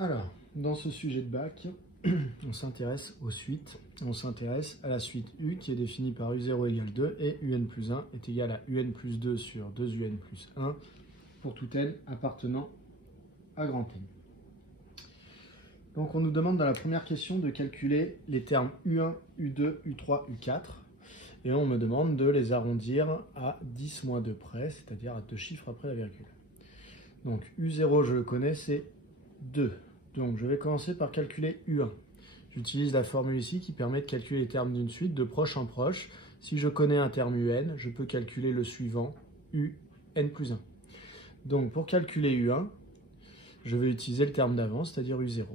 Alors, dans ce sujet de bac, on s'intéresse aux suites. On s'intéresse à la suite U qui est définie par U0 égale 2 et UN plus 1 est égal à UN plus 2 sur 2UN plus 1 pour tout n appartenant à grand N. Donc on nous demande dans la première question de calculer les termes U1, U2, U3, U4 et on me demande de les arrondir à 10-2 près, c'est-à-dire à 2 chiffres après la virgule. Donc U0 je le connais, c'est 2. Donc je vais commencer par calculer U1. J'utilise la formule ici qui permet de calculer les termes d'une suite de proche en proche. Si je connais un terme UN, je peux calculer le suivant, UN plus 1. Donc pour calculer U1, je vais utiliser le terme d'avant, c'est-à-dire U0.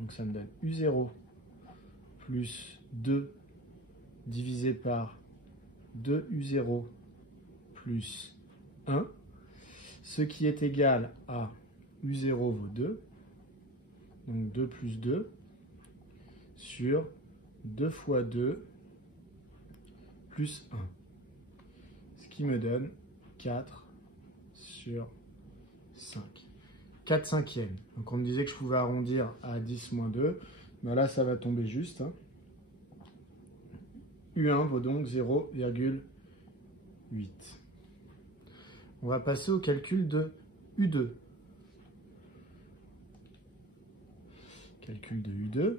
Donc ça me donne U0 plus 2 divisé par 2U0 plus 1, ce qui est égal à U0 vaut 2, donc 2 plus 2, sur 2 fois 2 plus 1, ce qui me donne 4 sur 5. 4 cinquièmes. Donc on me disait que je pouvais arrondir à 10-2, ben là ça va tomber juste. Hein. U1 vaut donc 0,8. On va passer au calcul de U2. Calcul de U2.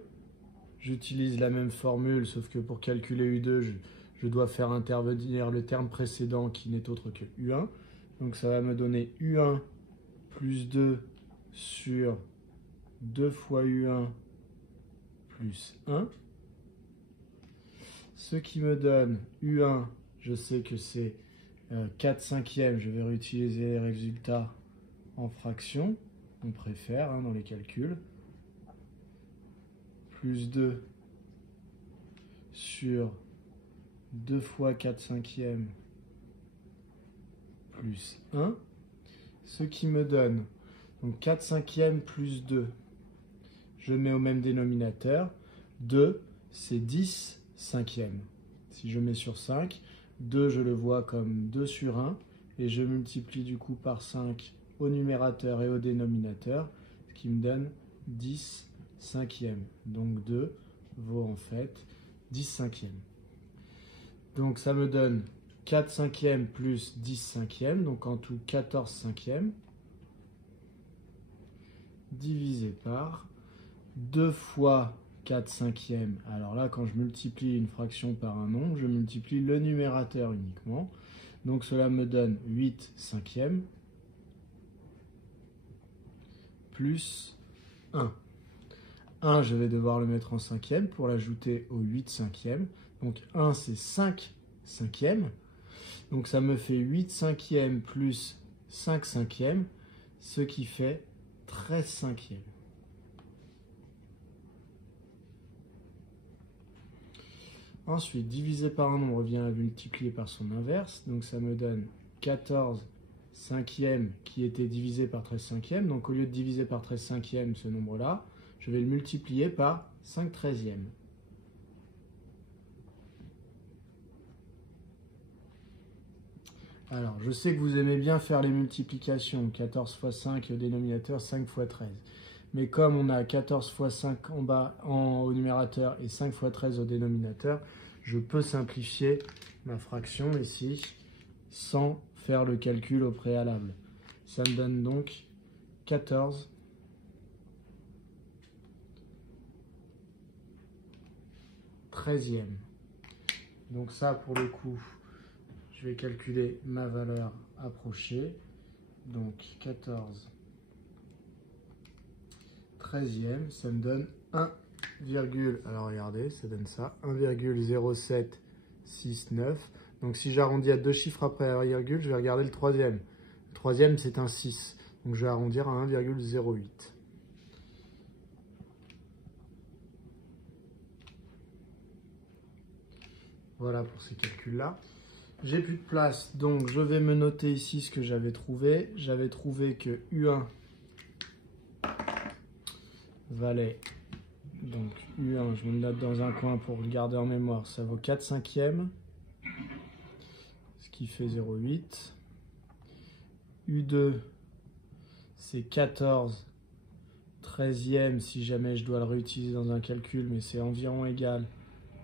J'utilise la même formule, sauf que pour calculer U2, je dois faire intervenir le terme précédent qui n'est autre que U1. Donc ça va me donner U1 plus 2 sur 2 fois U1 plus 1. Ce qui me donne U1, je sais que c'est 4 cinquièmes, je vais réutiliser les résultats en fractions, on préfère dans les calculs. Plus 2 sur 2 fois 4 cinquièmes plus 1, ce qui me donne donc 4 cinquièmes plus 2, je mets au même dénominateur, 2 c'est 10 cinquièmes. Si je mets sur 5, 2 je le vois comme 2 sur 1, et je multiplie du coup par 5 au numérateur et au dénominateur, ce qui me donne 10 cinquièmes. Donc 2 vaut en fait 10 cinquièmes. Donc ça me donne 4 cinquièmes plus 10 cinquièmes, donc en tout 14 cinquièmes, divisé par 2 fois 4 cinquièmes. Alors là, quand je multiplie une fraction par un nombre, je multiplie le numérateur uniquement. Donc cela me donne 8 cinquièmes plus 1. 1, je vais devoir le mettre en cinquième pour l'ajouter au 8 cinquièmes. Donc 1, c'est 5 cinquièmes. Donc ça me fait 8 cinquièmes plus 5 cinquièmes, ce qui fait 13 cinquièmes. Ensuite, diviser par un nombre revient à multiplier par son inverse. Donc ça me donne 14 cinquièmes qui était divisé par 13 cinquièmes. Donc au lieu de diviser par 13 cinquièmes ce nombre-là, je vais le multiplier par 5 treizièmes. Alors, je sais que vous aimez bien faire les multiplications. 14 fois 5 au dénominateur, 5 fois 13. Mais comme on a 14 fois 5 en bas au numérateur et 5 fois 13 au dénominateur, je peux simplifier ma fraction ici sans faire le calcul au préalable. Ça me donne donc 14 treizièmes. Donc ça, pour le coup, je vais calculer ma valeur approchée. Donc 14 treizièmes, ça me donne 1, alors regardez, ça donne ça, 1,0769. Donc si j'arrondis à 2 chiffres après la virgule, je vais regarder le troisième. Le troisième, c'est un 6. Donc je vais arrondir à 1,08. Voilà pour ces calculs-là. J'ai plus de place, donc je vais me noter ici ce que j'avais trouvé. J'avais trouvé que U1 valait, donc U1, je me le note dans un coin pour le garder en mémoire, ça vaut 4 cinquièmes, ce qui fait 0,8. U2, c'est 14 13e si jamais je dois le réutiliser dans un calcul, mais c'est environ égal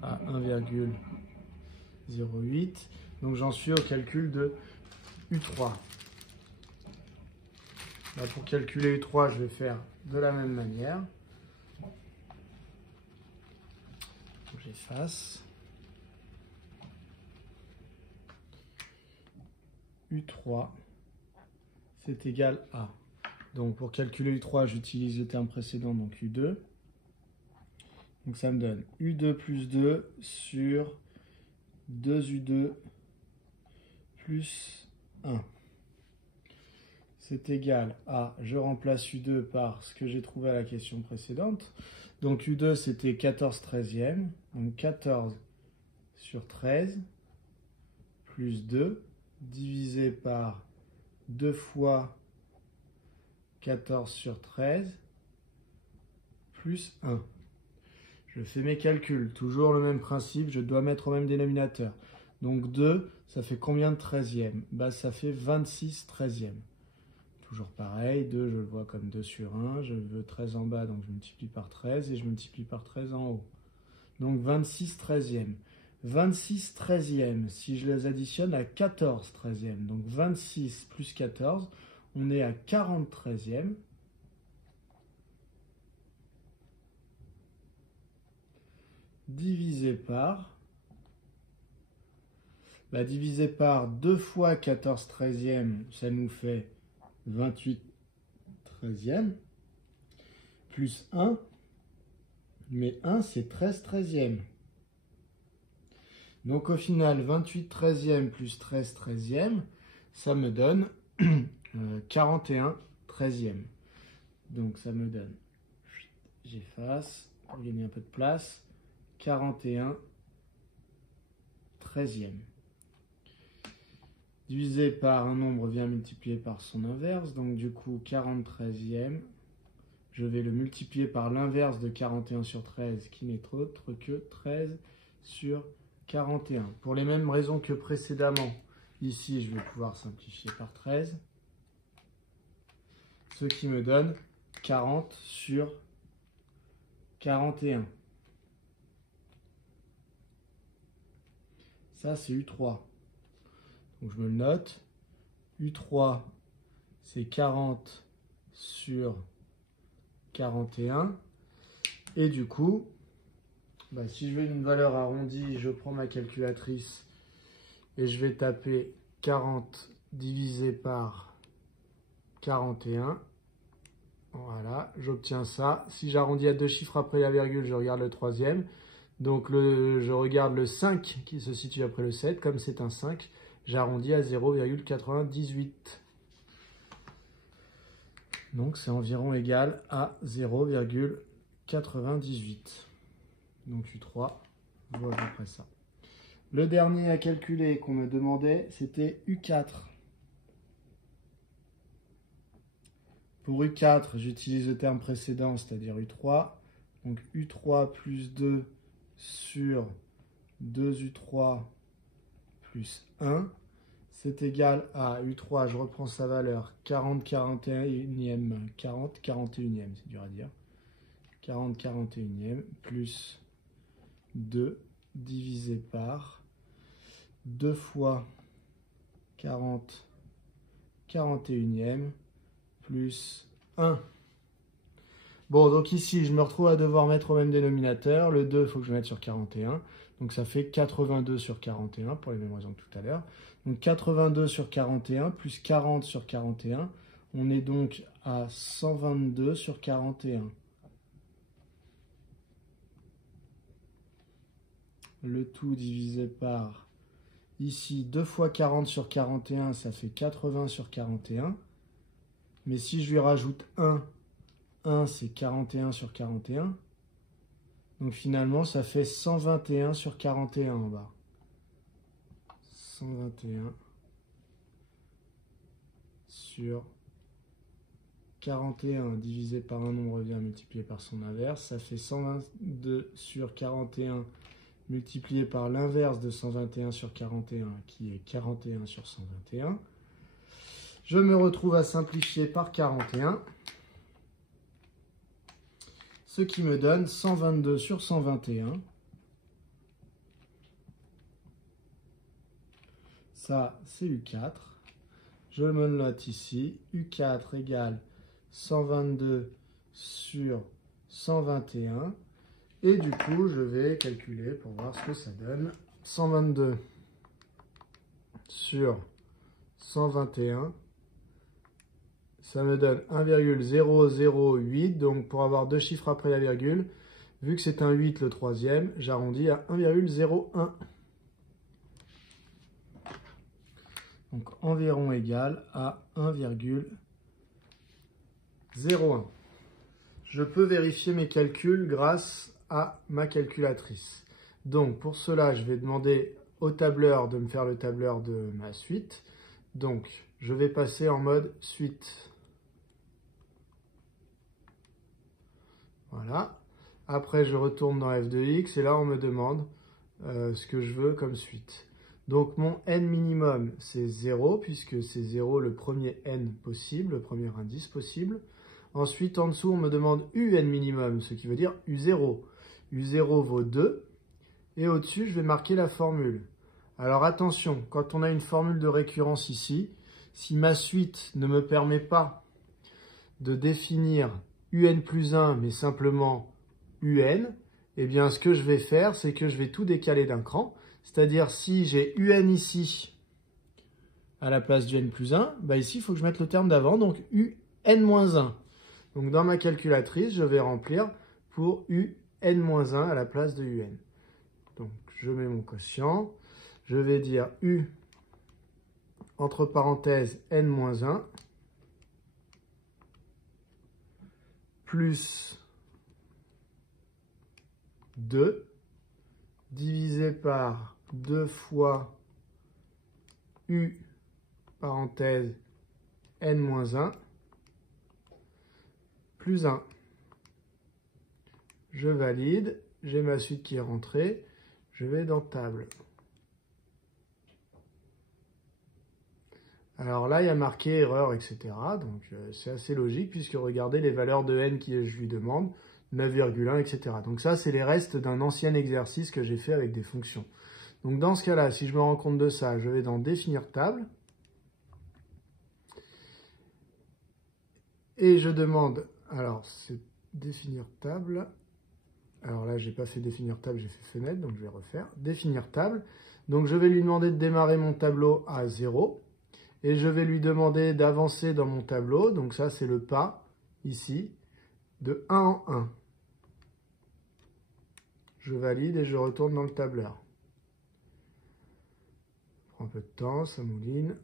à 1,08. Donc j'en suis au calcul de U3. Là, pour calculer U3, je vais faire de la même manière. J'efface. U3, c'est égal à. Donc pour calculer U3, j'utilise le terme précédent, donc U2. Donc ça me donne U2 plus 2 sur 2U2 plus 1. C'est égal à, je remplace U2 par ce que j'ai trouvé à la question précédente. Donc U2 c'était 14 13e, donc 14 sur 13 plus 2 divisé par 2 fois 14 sur 13 plus 1. Je fais mes calculs, toujours le même principe, je dois mettre au même dénominateur. Donc 2, ça fait combien de 13e? Bah, ça fait 26 13e. Toujours pareil, 2, je le vois comme 2 sur 1, je veux 13 en bas, donc je multiplie par 13 et je multiplie par 13 en haut. Donc 26 13e. 26 13e, si je les additionne à 14 13e, donc 26 plus 14, on est à 40 13e. Divisé par, divisé par 2 fois 14 13e, ça nous fait 28 13e, plus 1, mais 1 c'est 13 13e. Donc au final, 28 13e plus 13 13e, ça me donne 41 13e. Donc ça me donne, j'efface pour gagner un peu de place, 41 13e. Divisé par un nombre vient multiplier par son inverse, donc du coup 40 13e, je vais le multiplier par l'inverse de 41 sur 13 qui n'est autre que 13 sur 41. Pour les mêmes raisons que précédemment, ici je vais pouvoir simplifier par 13, ce qui me donne 40 sur 41. Ça c'est U3. Donc je me le note. U3 c'est 40 sur 41. Et du coup, si je veux une valeur arrondie, je prends ma calculatrice et je vais taper 40 divisé par 41. Voilà, j'obtiens ça. Si j'arrondis à 2 chiffres après la virgule, je regarde le troisième. Donc je regarde le 5 qui se situe après le 7. Comme c'est un 5, j'arrondis à 0,98. Donc c'est environ égal à 0,98. Donc U3 vaut à peu près ça. Le dernier à calculer qu'on me demandait, c'était U4. Pour U4, j'utilise le terme précédent, c'est-à-dire U3. Donc U3 plus 2 sur 2U3 plus 1, c'est égal à U3, je reprends sa valeur, 40 41e, 40 41e, c'est dur à dire, 40 41e plus 2 divisé par 2 fois 40 41e plus 1. Bon, donc ici, je me retrouve à devoir mettre au même dénominateur. Le 2, il faut que je mette sur 41. Donc ça fait 82 sur 41, pour les mêmes raisons que tout à l'heure. Donc 82 sur 41 plus 40 sur 41. On est donc à 122 sur 41. Le tout divisé par, ici, 2 fois 40 sur 41, ça fait 80 sur 41. Mais si je lui rajoute 1 c'est 41 sur 41. Donc finalement, ça fait 121 sur 41 en bas. 121 sur 41 divisé par un nombre vient multiplié par son inverse. Ça fait 122 sur 41 multiplié par l'inverse de 121 sur 41 qui est 41 sur 121. Je me retrouve à simplifier par 41. ce qui me donne 122 sur 121. Ça, c'est U4. Je me le note ici. U4 égale 122 sur 121. Et du coup, je vais calculer pour voir ce que ça donne. 122 sur 121. Ça me donne 1,008. Donc, pour avoir deux chiffres après la virgule, vu que c'est un 8 le troisième, j'arrondis à 1,01. Donc, environ égal à 1,01. Je peux vérifier mes calculs grâce à ma calculatrice. Donc, pour cela, je vais demander au tableur de me faire le tableur de ma suite. Donc, je vais passer en mode suite. Voilà. Après, je retourne dans f de x et là, on me demande ce que je veux comme suite. Donc, mon n minimum, c'est 0, puisque c'est 0 le premier n possible, le premier indice possible. Ensuite, en dessous, on me demande un minimum, ce qui veut dire u0. u0 vaut 2. Et au-dessus, je vais marquer la formule. Alors, attention, quand on a une formule de récurrence ici, si ma suite ne me permet pas de définir un plus 1, mais simplement un, eh bien, ce que je vais faire, c'est que je vais tout décaler d'un cran. C'est-à-dire, si j'ai un ici à la place du n plus 1, bah ici, il faut que je mette le terme d'avant, donc un-1. Donc, dans ma calculatrice, je vais remplir pour un-1 à la place de un. Donc, je mets mon quotient. Je vais dire u, entre parenthèses, n-1, plus 2, divisé par 2 fois u, parenthèse, n-1, plus 1. Je valide, j'ai ma suite qui est rentrée, je vais dans table. Alors là, il y a marqué erreur, etc. Donc c'est assez logique puisque regardez les valeurs de n que je lui demande, 9,1, etc. Donc ça, c'est les restes d'un ancien exercice que j'ai fait avec des fonctions. Donc dans ce cas-là, si je me rends compte de ça, je vais dans définir table. Et je demande, alors c'est définir table. Alors là, j'ai pas fait définir table, j'ai fait fenêtre, donc je vais refaire. Définir table. Donc je vais lui demander de démarrer mon tableau à 0. Et je vais lui demander d'avancer dans mon tableau. Donc ça, c'est le pas, ici, de 1 en 1. Je valide et je retourne dans le tableur. Ça prend un peu de temps, ça mouline.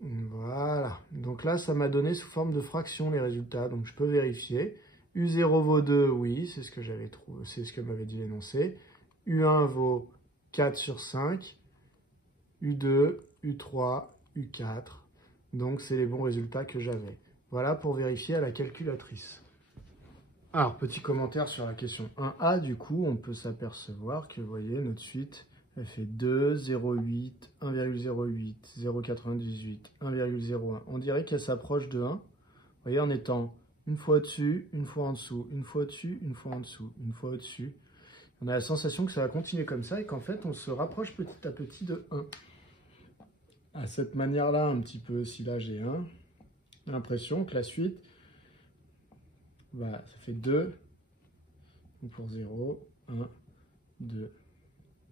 Voilà. Donc là, ça m'a donné sous forme de fraction les résultats. Donc je peux vérifier. U0 vaut 2, oui, c'est ce que j'avais trouvé, c'est ce que m'avait dit l'énoncé. U1 vaut 4 sur 5. U2, U3, U4. Donc c'est les bons résultats que j'avais. Voilà pour vérifier à la calculatrice. Alors, petit commentaire sur la question 1A, du coup, on peut s'apercevoir que, vous voyez, notre suite, elle fait 2, 0,8, 1,08, 0,98, 1,01. On dirait qu'elle s'approche de 1, vous voyez, en étant une fois au-dessus, une fois en dessous, une fois au-dessus, une fois en dessous, une fois au-dessus. On a la sensation que ça va continuer comme ça et qu'en fait, on se rapproche petit à petit de 1. À cette manière-là, un petit peu, si là j'ai 1, j'ai l'impression que la suite, bah, ça fait 2, pour 0, 1, 2,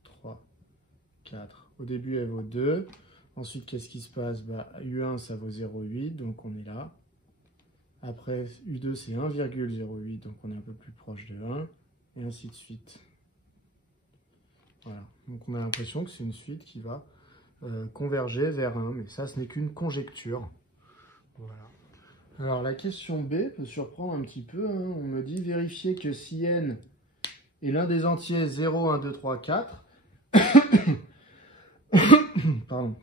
3, 4. Au début, elle vaut 2. Ensuite, qu'est-ce qui se passe? Bah, U1, ça vaut 0,8, donc on est là. Après, U2, c'est 1,08, donc on est un peu plus proche de 1, et ainsi de suite. Voilà. Donc on a l'impression que c'est une suite qui va converger vers 1, mais ça, ce n'est qu'une conjecture. Voilà. Alors la question B peut surprendre un petit peu. Hein. On me dit vérifier que si n est l'un des entiers 0, 1, 2, 3, 4, pardon.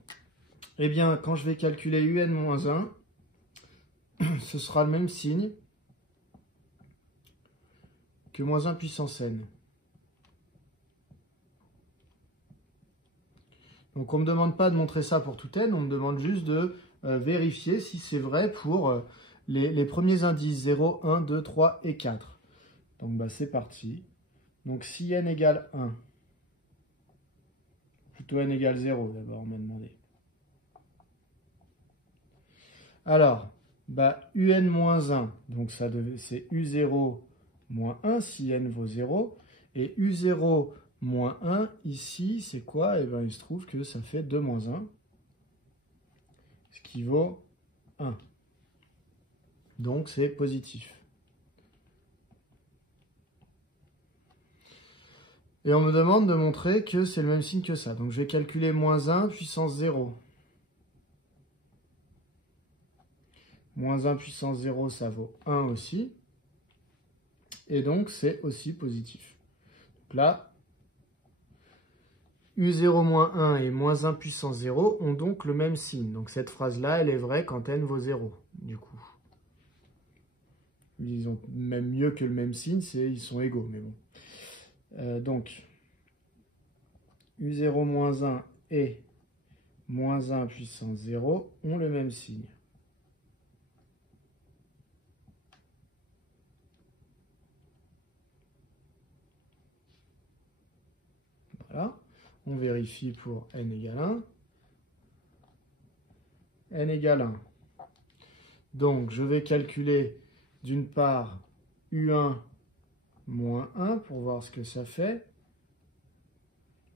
Eh bien, quand je vais calculer un-1, ce sera le même signe que moins 1 puissance n. Donc on ne me demande pas de montrer ça pour tout n, on me demande juste de vérifier si c'est vrai pour les premiers indices 0, 1, 2, 3 et 4. Donc bah, c'est parti. Donc si n égale 1, plutôt n égale 0 d'abord, on m'a demandé. Alors, bah, un, donc c'est u0 moins 1 si n vaut 0. Et u0 moins 1, ici, c'est quoi? Eh bien, il se trouve que ça fait 2 moins 1, ce qui vaut 1. Donc, c'est positif. Et on me demande de montrer que c'est le même signe que ça. Donc, je vais calculer moins 1 puissance 0. Moins 1 puissance 0, ça vaut 1 aussi. Et donc, c'est aussi positif. Donc là, U0 moins 1 et moins 1 puissance 0 ont donc le même signe. Donc cette phrase-là, elle est vraie quand n vaut 0, du coup. Ils ont même mieux que le même signe, ils sont égaux, mais bon. Donc, U0 moins 1 et moins 1 puissance 0 ont le même signe. Voilà. On vérifie pour n égale 1. n égale 1. Donc, je vais calculer d'une part U1 moins 1 pour voir ce que ça fait.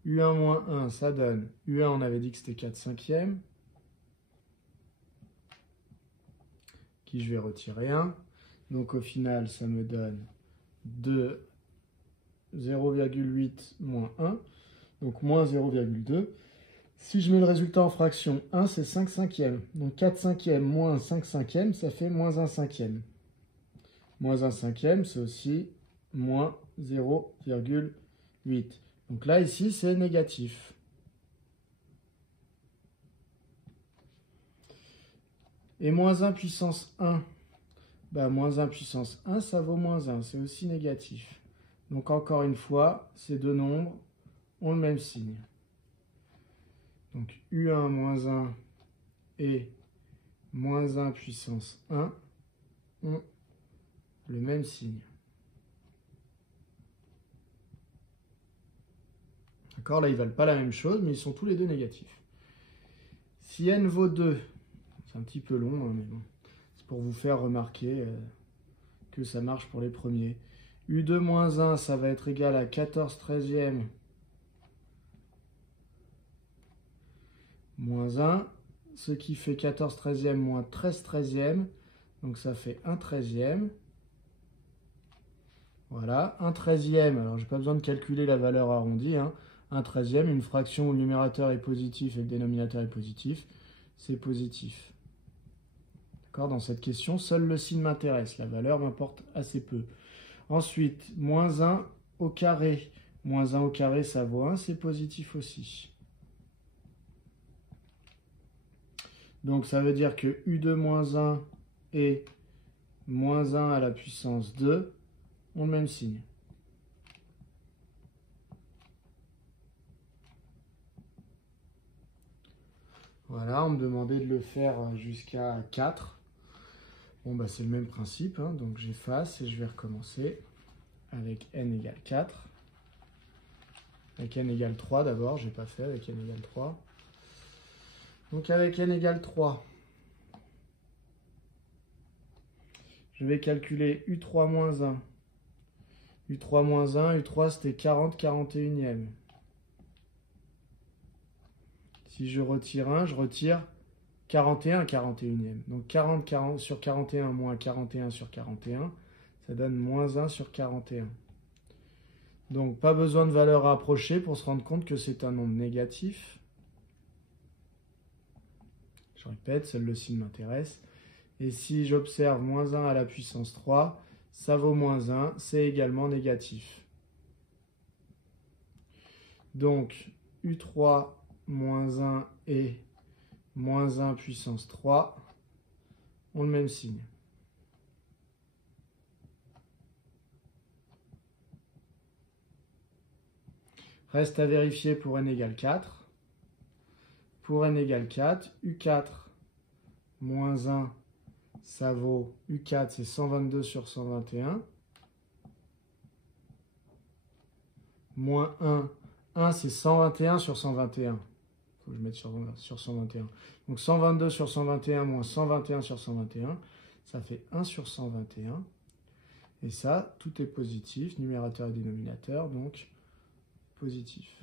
U1 moins 1, ça donne... U1, on avait dit que c'était 4/5, qui je vais retirer 1. Donc, au final, ça me donne 0,8 moins 1. Donc, moins 0,2. Si je mets le résultat en fraction, 1, c'est 5/5. Donc, 4/5 moins 5/5, ça fait moins 1/5. Moins 1/5, c'est aussi moins 0,8. Donc là, ici, c'est négatif. Et moins 1 puissance 1, bah, moins 1 puissance 1, ça vaut moins 1. C'est aussi négatif. Donc encore une fois, ces deux nombres ont le même signe. Donc U1 moins 1 et moins 1 puissance 1 ont le même signe. D'accord, là, ils ne valent pas la même chose, mais ils sont tous les deux négatifs. Si n vaut 2, c'est un petit peu long, hein, mais bon, c'est pour vous faire remarquer que ça marche pour les premiers. U2 moins 1, ça va être égal à 14/13 moins 1, ce qui fait 14/13 moins 13/13, donc ça fait 1/13. Voilà, 1/13, alors j'ai pas besoin de calculer la valeur arrondie, hein. 1/13, une fraction où le numérateur est positif et le dénominateur est positif, c'est positif. D'accord, dans cette question, seul le signe m'intéresse, la valeur m'importe assez peu. Ensuite, moins 1 au carré. Moins 1 au carré, ça vaut 1, c'est positif aussi. Donc ça veut dire que U2 moins 1 et moins 1 à la puissance 2 ont le même signe. Voilà, on me demandait de le faire jusqu'à 4. Bon, bah c'est le même principe, hein, donc j'efface et je vais recommencer avec n égale 4. Avec n égale 3 d'abord, je n'ai pas fait avec n égale 3. Donc avec n égale 3, je vais calculer U3 moins 1. U3 moins 1, U3 c'était 40/41. Si je retire 1, je retire 41/41. Donc 40 sur 41 moins 41 sur 41, ça donne moins 1 sur 41. Donc pas besoin de valeur rapprochée pour se rendre compte que c'est un nombre négatif. Je répète, seul le signe m'intéresse. Et si j'observe moins 1 à la puissance 3, ça vaut moins 1, c'est également négatif. Donc U3 moins 1 et moins 1 puissance 3 ont le même signe. Reste à vérifier pour n égale 4. Pour n égale 4, U4 moins 1, ça vaut U4, c'est 122 sur 121. moins 1. 1, c'est 121 sur 121. Il faut que je mette sur 121. Donc 122 sur 121 moins 121 sur 121, ça fait 1 sur 121. Et ça, tout est positif, numérateur et dénominateur, donc positif.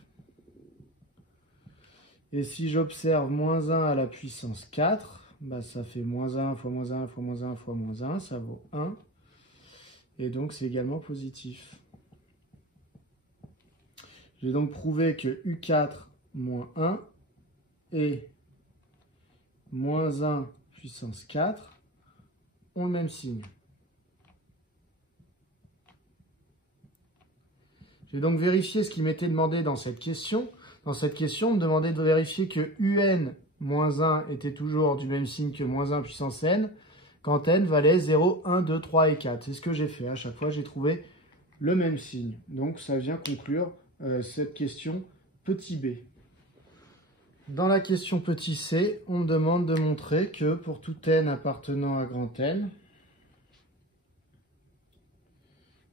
Et si j'observe moins 1 à la puissance 4, bah ça fait moins 1 fois moins 1 fois moins 1 fois moins 1, ça vaut 1. Et donc c'est également positif. J'ai donc prouvé que U4 moins 1 et moins 1 puissance 4 ont le même signe. J'ai donc vérifié ce qui m'était demandé dans cette question. Dans cette question, on me demandait de vérifier que UN moins 1 était toujours du même signe que moins 1 puissance n, quand n valait 0, 1, 2, 3 et 4. C'est ce que j'ai fait. À chaque fois, j'ai trouvé le même signe. Donc, ça vient conclure cette question petit b. Dans la question petit c, on me demande de montrer que pour tout n appartenant à grand N,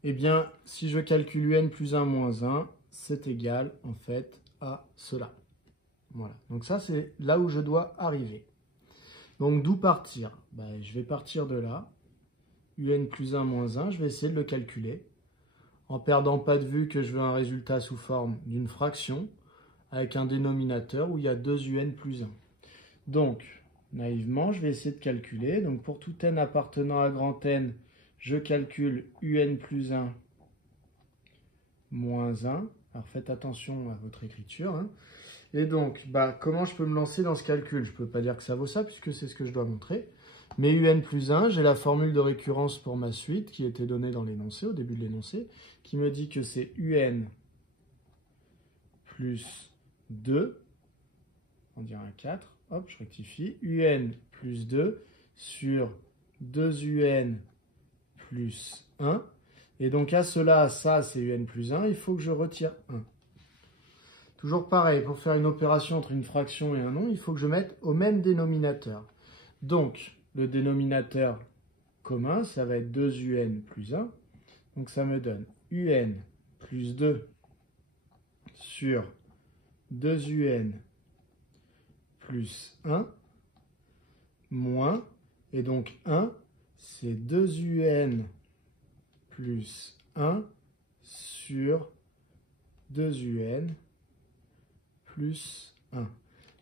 eh bien, si je calcule un plus 1 moins 1, c'est égal, en fait, à cela. Voilà. Donc ça, c'est là où je dois arriver. Donc, d'où partir? Ben, je vais partir de là. Un plus 1 moins 1, je vais essayer de le calculer. En perdant pas de vue que je veux un résultat sous forme d'une fraction, avec un dénominateur où il y a 2 un plus 1. Donc, naïvement, je vais essayer de calculer. Donc, pour tout n appartenant à grand N, je calcule un plus 1 moins 1. Alors faites attention à votre écriture. Hein. Et donc, bah, comment je peux me lancer dans ce calcul? Je ne peux pas dire que ça vaut ça puisque c'est ce que je dois montrer. Mais un plus 1, j'ai la formule de récurrence pour ma suite qui était donnée dans l'énoncé, au début de l'énoncé, qui me dit que c'est un plus 2, on dirait un 4, hop, je rectifie, un plus 2 sur 2 un plus 1. Et donc à cela, ça c'est un plus 1, il faut que je retire 1. Toujours pareil, pour faire une opération entre une fraction et un nombre, il faut que je mette au même dénominateur. Donc le dénominateur commun, ça va être 2 un plus 1. Donc ça me donne un plus 2 sur 2 un plus 1 moins, et donc 1, c'est 2 un plus 1 sur 2 un plus 1.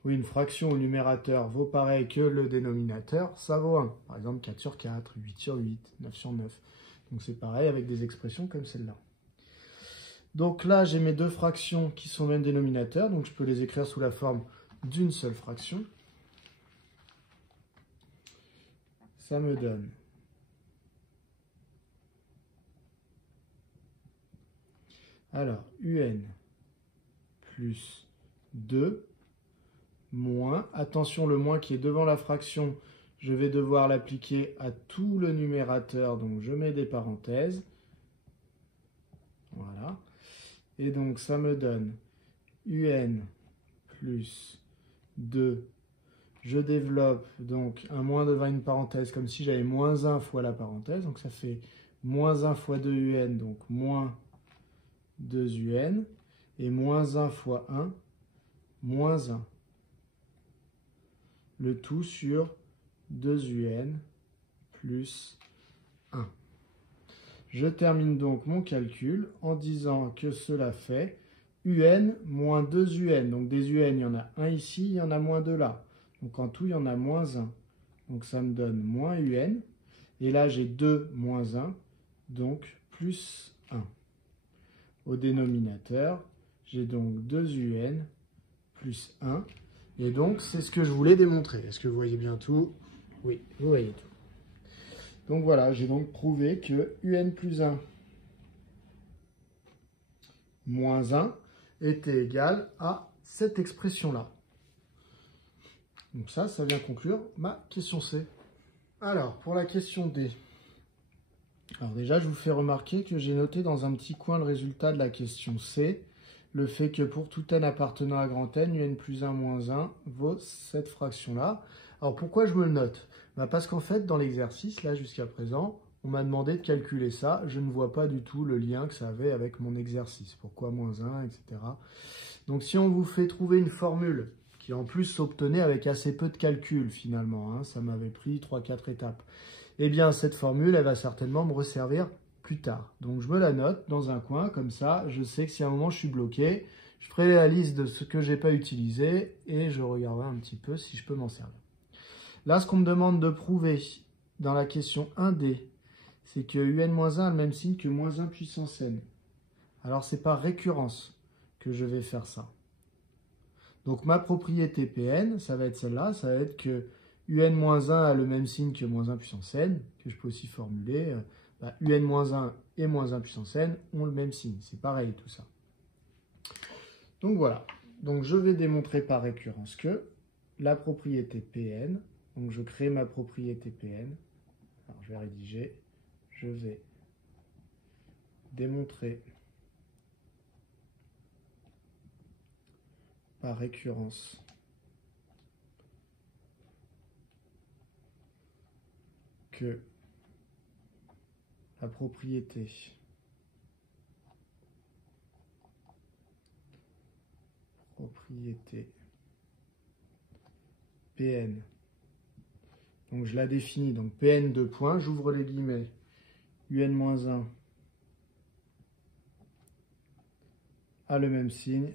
Oui, une fraction au numérateur vaut pareil que le dénominateur, ça vaut 1. Par exemple, 4 sur 4, 8 sur 8, 9 sur 9. Donc c'est pareil avec des expressions comme celle-là. Donc là, j'ai mes deux fractions qui sont le même dénominateur, donc je peux les écrire sous la forme d'une seule fraction. Ça me donne alors un plus 2 moins, attention le moins qui est devant la fraction, je vais devoir l'appliquer à tout le numérateur, donc je mets des parenthèses. Voilà. Et donc ça me donne un plus 2. Je développe donc un moins devant une parenthèse comme si j'avais moins 1 fois la parenthèse. Donc ça fait moins 1 fois 2 un, donc moins 2 un. Et moins 1 fois 1, moins 1. Le tout sur 2 un plus 1. Je termine donc mon calcul en disant que cela fait un moins 2 un. Donc des un, il y en a un ici, il y en a moins 2 là. Donc en tout, il y en a moins 1. Donc ça me donne moins un. Et là, j'ai 2 moins 1, donc plus 1. Au dénominateur, j'ai donc 2 un plus 1. Et donc, c'est ce que je voulais démontrer. Est-ce que vous voyez bien tout? Oui, vous voyez tout. Donc voilà, j'ai donc prouvé que un plus 1 moins 1 était égal à cette expression-là. Donc ça vient conclure ma question C. Alors, pour la question D. Alors déjà, je vous fais remarquer que j'ai noté dans un petit coin le résultat de la question C, le fait que pour tout n appartenant à grand N, un plus 1 moins 1 vaut cette fraction-là. Alors pourquoi je me le note? Parce qu'en fait, dans l'exercice, là jusqu'à présent, on m'a demandé de calculer ça. Je ne vois pas du tout le lien que ça avait avec mon exercice. Pourquoi moins 1, etc. Donc si on vous fait trouver une formule qui en plus s'obtenait avec assez peu de calcul finalement, hein, ça m'avait pris 3-4 étapes, eh bien cette formule, elle va certainement me resservir plus tard. Donc je me la note dans un coin, comme ça, je sais que si à un moment je suis bloqué, je ferai la liste de ce que je n'ai pas utilisé et je regarderai un petit peu si je peux m'en servir. Là, ce qu'on me demande de prouver dans la question 1D, c'est que un a le même signe que moins 1 puissance n. Alors, c'est par récurrence que je vais faire ça. Donc, ma propriété Pn, ça va être celle-là, ça va être que un a le même signe que moins 1 puissance n, que je peux aussi formuler, un et moins 1 puissance n ont le même signe. C'est pareil, tout ça. Donc, voilà. Donc, je vais démontrer par récurrence que la propriété Pn, donc je crée ma propriété Pn, alors je vais rédiger, je vais démontrer par récurrence que la propriété Pn, donc je la définis, donc Pn de points, j'ouvre les guillemets, un a le même signe,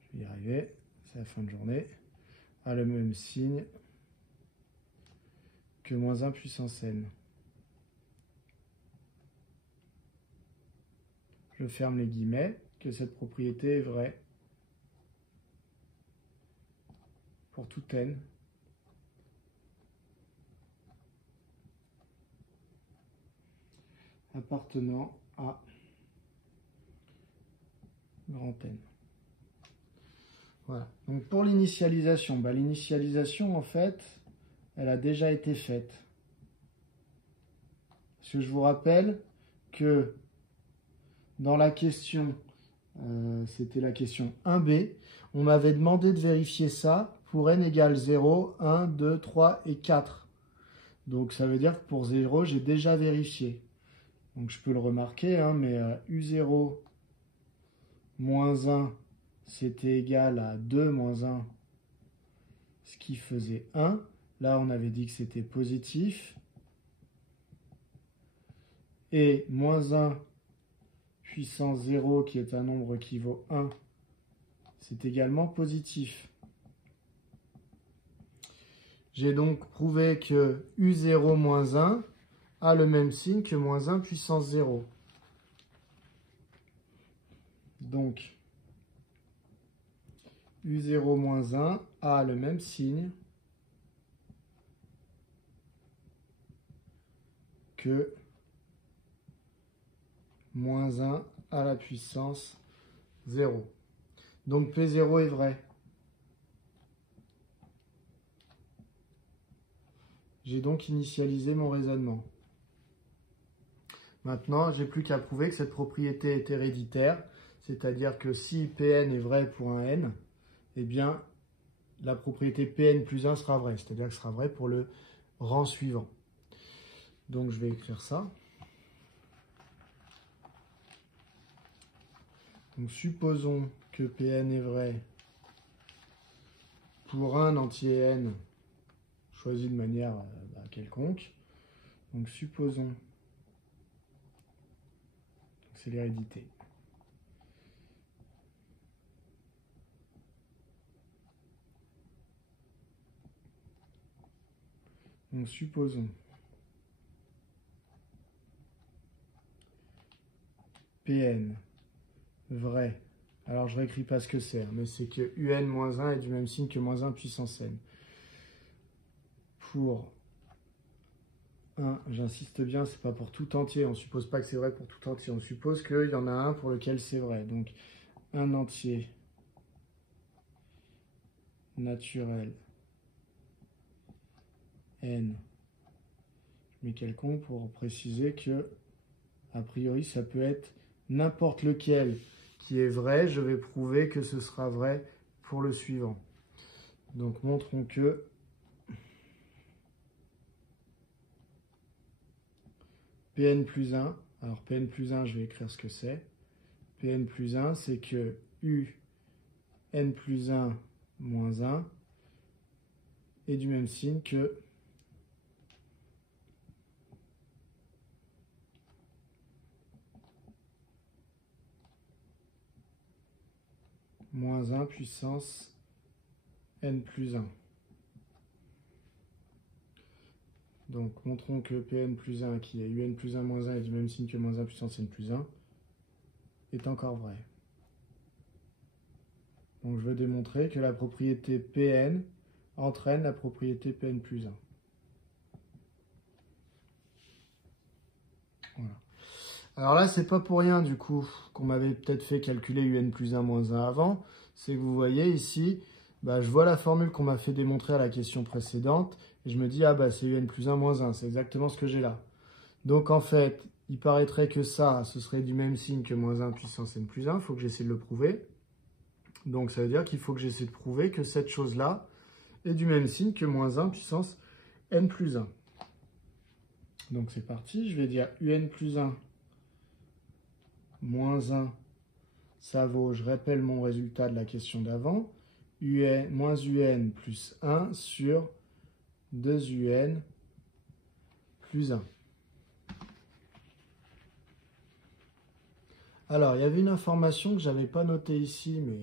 je vais y arriver, c'est la fin de journée, a le même signe que moins 1 puissance n. Je ferme les guillemets, que cette propriété est vraie pour tout n appartenant à grand N. Voilà. Donc pour l'initialisation, l'initialisation en fait, elle a déjà été faite. Parce que je vous rappelle que dans la question, c'était la question 1b, on m'avait demandé de vérifier ça pour n égale 0, 1, 2, 3 et 4. Donc ça veut dire que pour 0, j'ai déjà vérifié. Donc je peux le remarquer, hein, mais U0 moins 1, c'était égal à 2 moins 1, ce qui faisait 1. Là, on avait dit que c'était positif. Et moins 1 puissance 0, qui est un nombre qui vaut 1, c'est également positif. J'ai donc prouvé que U0 moins 1 a le même signe que moins 1 puissance 0. Donc, U0 moins 1 a le même signe que moins 1 à la puissance 0. Donc P0 est vrai. J'ai donc initialisé mon raisonnement. Maintenant, j'ai plus qu'à prouver que cette propriété est héréditaire, c'est-à-dire que si Pn est vrai pour un n, eh bien, la propriété Pn plus 1 sera vraie, c'est-à-dire que ce sera vrai pour le rang suivant. Donc, je vais écrire ça. Donc, supposons que Pn est vrai pour un entier n choisi de manière quelconque. Donc, supposons, c'est l'hérédité. Donc, supposons Pn vrai. Alors, je ne réécris pas ce que c'est, mais c'est que un est du même signe que moins 1 puissance n. Pour 1, j'insiste bien, c'est pas pour tout entier. On ne suppose pas que c'est vrai pour tout entier. On suppose qu'il y en a un pour lequel c'est vrai. Donc, un entier naturel n. Je mets quelconque pour préciser que, a priori, ça peut être n'importe lequel qui est vrai. Je vais prouver que ce sera vrai pour le suivant. Donc, montrons que Pn plus 1. Alors Pn plus 1, je vais écrire ce que c'est. Pn plus 1, c'est que Un plus 1 moins 1 est du même signe que moins 1 puissance N plus 1. Donc, montrons que Pn plus 1, qui est Un plus 1 moins 1, est du même signe que moins 1 puissance N plus 1, est encore vrai. Donc, je veux démontrer que la propriété Pn entraîne la propriété Pn plus 1. Voilà. Alors là, c'est pas pour rien, du coup, qu'on m'avait peut-être fait calculer Un plus 1 moins 1 avant. C'est que vous voyez ici, je vois la formule qu'on m'a fait démontrer à la question précédente, et je me dis, c'est Un plus 1 moins 1, c'est exactement ce que j'ai là. Donc en fait, il paraîtrait que ça, ce serait du même signe que moins 1 puissance N plus 1, il faut que j'essaie de le prouver. Donc ça veut dire qu'il faut que j'essaie de prouver que cette chose-là est du même signe que moins 1 puissance N plus 1. Donc c'est parti, je vais dire Un plus 1 moins 1, ça vaut, je rappelle mon résultat de la question d'avant, moins UN plus 1 sur 2UN plus 1. Alors, il y avait une information que je n'avais pas notée ici, mais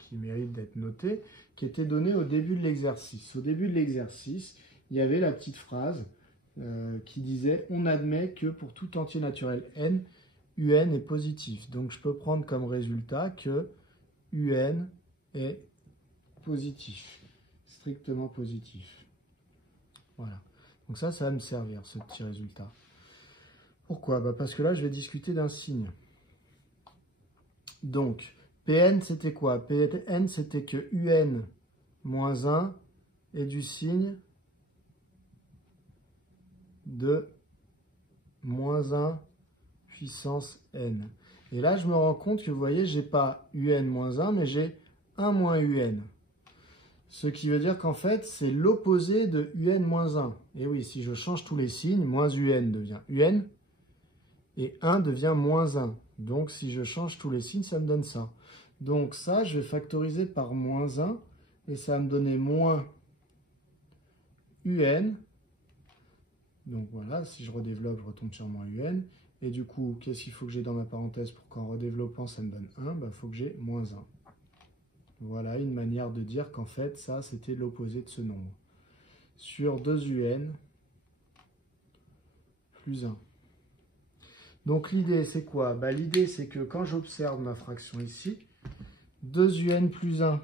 qui mérite d'être notée, qui était donnée au début de l'exercice. Au début de l'exercice, il y avait la petite phrase qui disait « On admet que pour tout entier naturel n, UN est positif. » Donc, je peux prendre comme résultat que UN est positif, strictement positif. Voilà. Donc ça va me servir, ce petit résultat. Pourquoi? Parce que là, je vais discuter d'un signe. Donc, Pn, c'était quoi? Pn, c'était que Un moins 1 est du signe de moins 1 puissance n. Et là, je me rends compte que, vous voyez, j'ai pas Un moins 1, mais j'ai 1 moins Un. Ce qui veut dire qu'en fait, c'est l'opposé de Un moins 1. Et oui, si je change tous les signes, moins Un devient Un, et 1 devient moins 1. Donc, si je change tous les signes, ça me donne ça. Donc ça, je vais factoriser par moins 1, et ça va me donner moins UN. Donc voilà, si je redéveloppe, je retombe sur moins UN. Et du coup, qu'est-ce qu'il faut que j'ai dans ma parenthèse pour qu'en redéveloppant, ça me donne 1? Il faut que j'ai moins 1. Voilà une manière de dire qu'en fait, ça, c'était l'opposé de ce nombre. Sur 2UN plus 1. Donc l'idée, c'est quoi? L'idée, c'est que quand j'observe ma fraction ici, 2UN plus 1,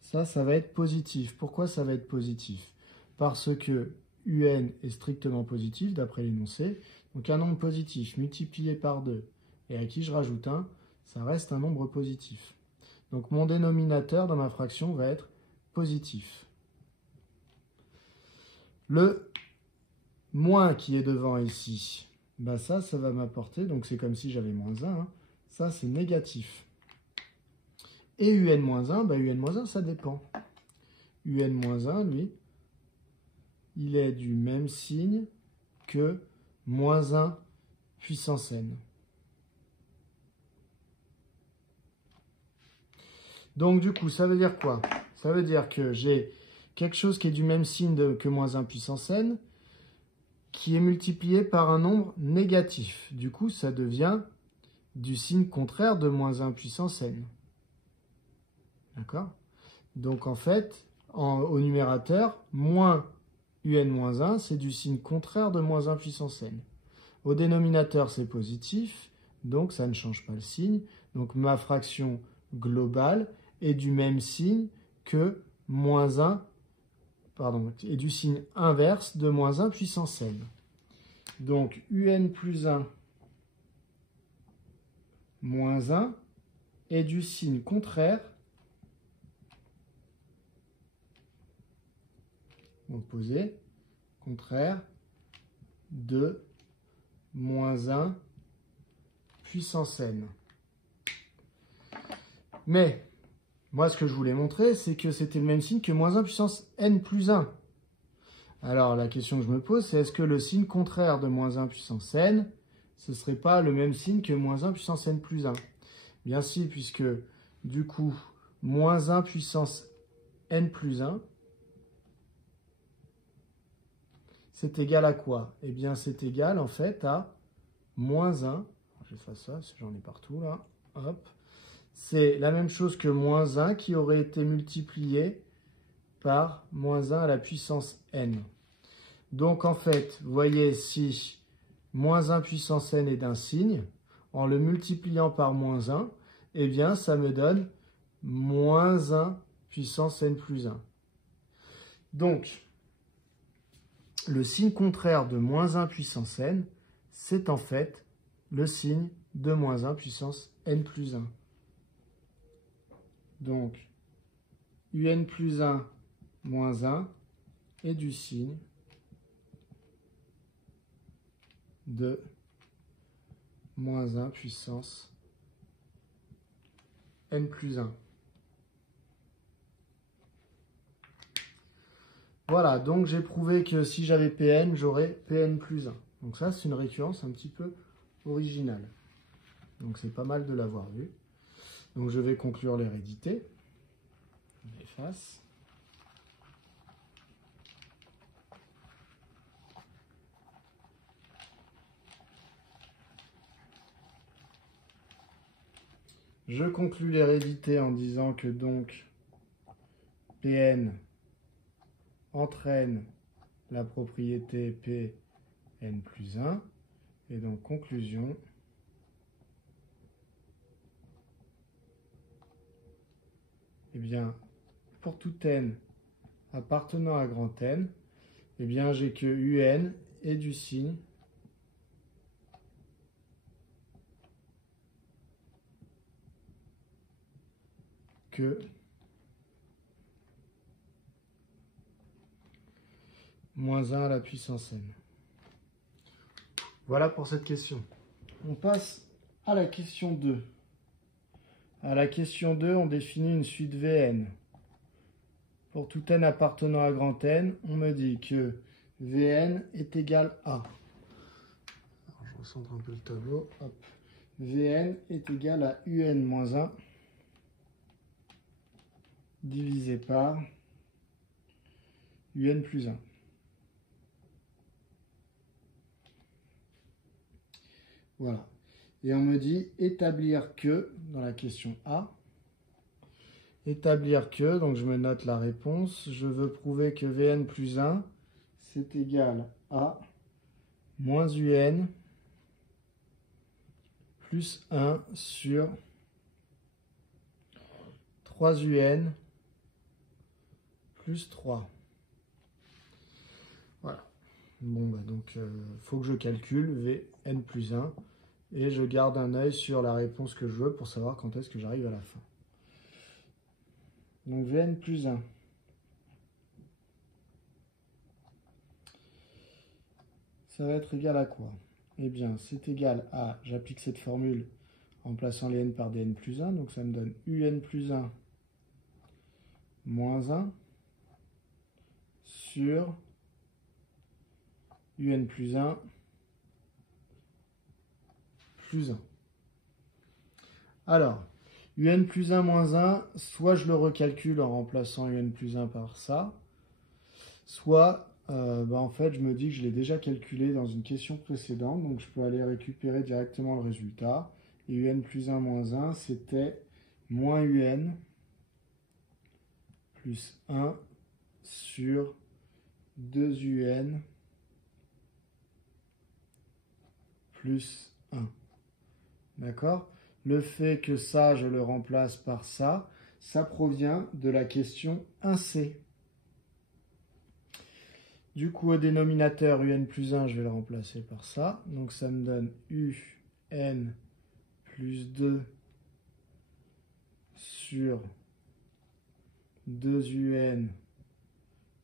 ça va être positif. Pourquoi ça va être positif? Parce que UN est strictement positif, d'après l'énoncé. Donc un nombre positif multiplié par 2, et à qui je rajoute 1, ça reste un nombre positif. Donc mon dénominateur dans ma fraction va être positif. Le moins qui est devant ici, ça va m'apporter, donc c'est comme si j'avais moins 1, hein. Ça c'est négatif. Et UN-1, UN-1 ça dépend. UN-1, lui, il est du même signe que moins 1 puissance n. Donc du coup, ça veut dire quoi? Ça veut dire que j'ai quelque chose qui est du même signe que moins 1 puissance n, qui est multiplié par un nombre négatif. Du coup, ça devient du signe contraire de moins 1 puissance n. D'accord? Donc en fait, au numérateur, moins UN-1, c'est du signe contraire de moins 1 puissance n. Au dénominateur, c'est positif, donc ça ne change pas le signe. Donc ma fraction globale est du même signe que moins 1, est du signe inverse de moins 1 puissance n. Donc UN plus 1 moins 1 est du signe contraire, opposé, contraire de moins 1 puissance n. Mais, moi, ce que je voulais montrer, c'est que c'était le même signe que moins 1 puissance n plus 1. Alors, la question que je me pose, c'est est-ce que le signe contraire de moins 1 puissance n, ce ne serait pas le même signe que moins 1 puissance n plus 1? Bien si, puisque du coup, moins 1 puissance n plus 1, c'est égal à quoi? Eh bien, c'est égal en fait à moins 1. Je vais faire ça, parce que j'en ai partout là. Hop. C'est la même chose que moins 1 qui aurait été multiplié par moins 1 à la puissance n. Donc en fait, vous voyez, si moins 1 puissance n est d'un signe, en le multipliant par moins 1, eh bien ça me donne moins 1 puissance n plus 1. Donc, le signe contraire de moins 1 puissance n, c'est en fait le signe de moins 1 puissance n plus 1. Donc, un plus 1 moins 1 est du signe de moins 1 puissance n plus 1. Voilà, donc j'ai prouvé que si j'avais Pn, j'aurais Pn plus 1. Donc ça, c'est une récurrence un petit peu originale. Donc c'est pas mal de l'avoir vu. Donc je vais conclure l'hérédité. On efface. Je conclus l'hérédité en disant que donc Pn entraîne la propriété Pn plus 1. Et donc, conclusion, eh bien, pour tout n appartenant à grand N, eh bien, j'ai que un est du signe que moins 1 à la puissance n. Voilà pour cette question. On passe à la question 2. À la question 2, on définit une suite Vn. Pour tout n appartenant à grand N, on me dit que Vn est égal à... Alors, je recentre un peu le tableau. Hop. Vn est égal à un moins 1 divisé par un plus 1. Voilà. Et on me dit établir que, dans la question A, établir que, donc je me note la réponse, je veux prouver que Vn plus 1, c'est égal à moins un plus 1 sur 3un plus 3. Voilà. Bon, bah donc, faut que je calcule Vn plus 1 et je garde un œil sur la réponse que je veux pour savoir quand est-ce que j'arrive à la fin. Donc Vn plus 1. Ça va être égal à quoi? Eh bien, c'est égal à, j'applique cette formule en plaçant les n par dn plus 1, donc ça me donne un plus 1 moins 1 sur un plus 1 plus 1. Alors, un plus 1 moins 1, soit je le recalcule en remplaçant un plus 1 par ça, soit en fait je me dis que je l'ai déjà calculé dans une question précédente, donc je peux aller récupérer directement le résultat. Et un plus 1 moins 1, c'était moins un plus 1 sur 2un plus 1. D'accord? Le fait que ça, je le remplace par ça, ça provient de la question 1c. Du coup, au dénominateur, un plus 1, je vais le remplacer par ça. Donc, ça me donne un plus 2 sur 2un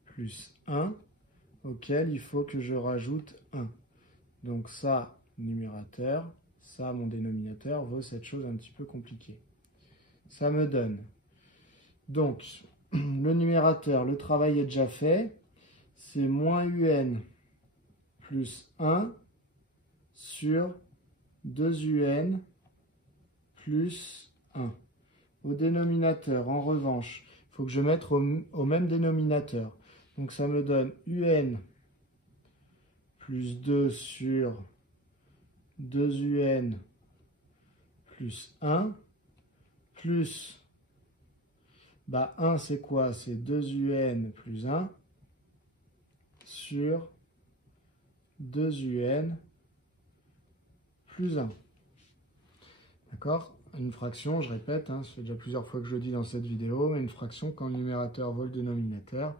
plus 1, auquel il faut que je rajoute 1. Donc ça, numérateur, ça, mon dénominateur, vaut cette chose un petit peu compliquée. Ça me donne, donc, le numérateur, le travail est déjà fait. c'est moins un plus 1 sur 2un plus 1. Au dénominateur, en revanche, il faut que je mette au même dénominateur. Donc ça me donne un plus 2 sur 2un plus 1 plus, 1 c'est quoi? C'est 2un plus 1 sur 2un plus 1. D'accord? Une fraction, je répète, ça fait déjà plusieurs fois que je le dis dans cette vidéo, mais une fraction, quand le numérateur vaut le dénominateur,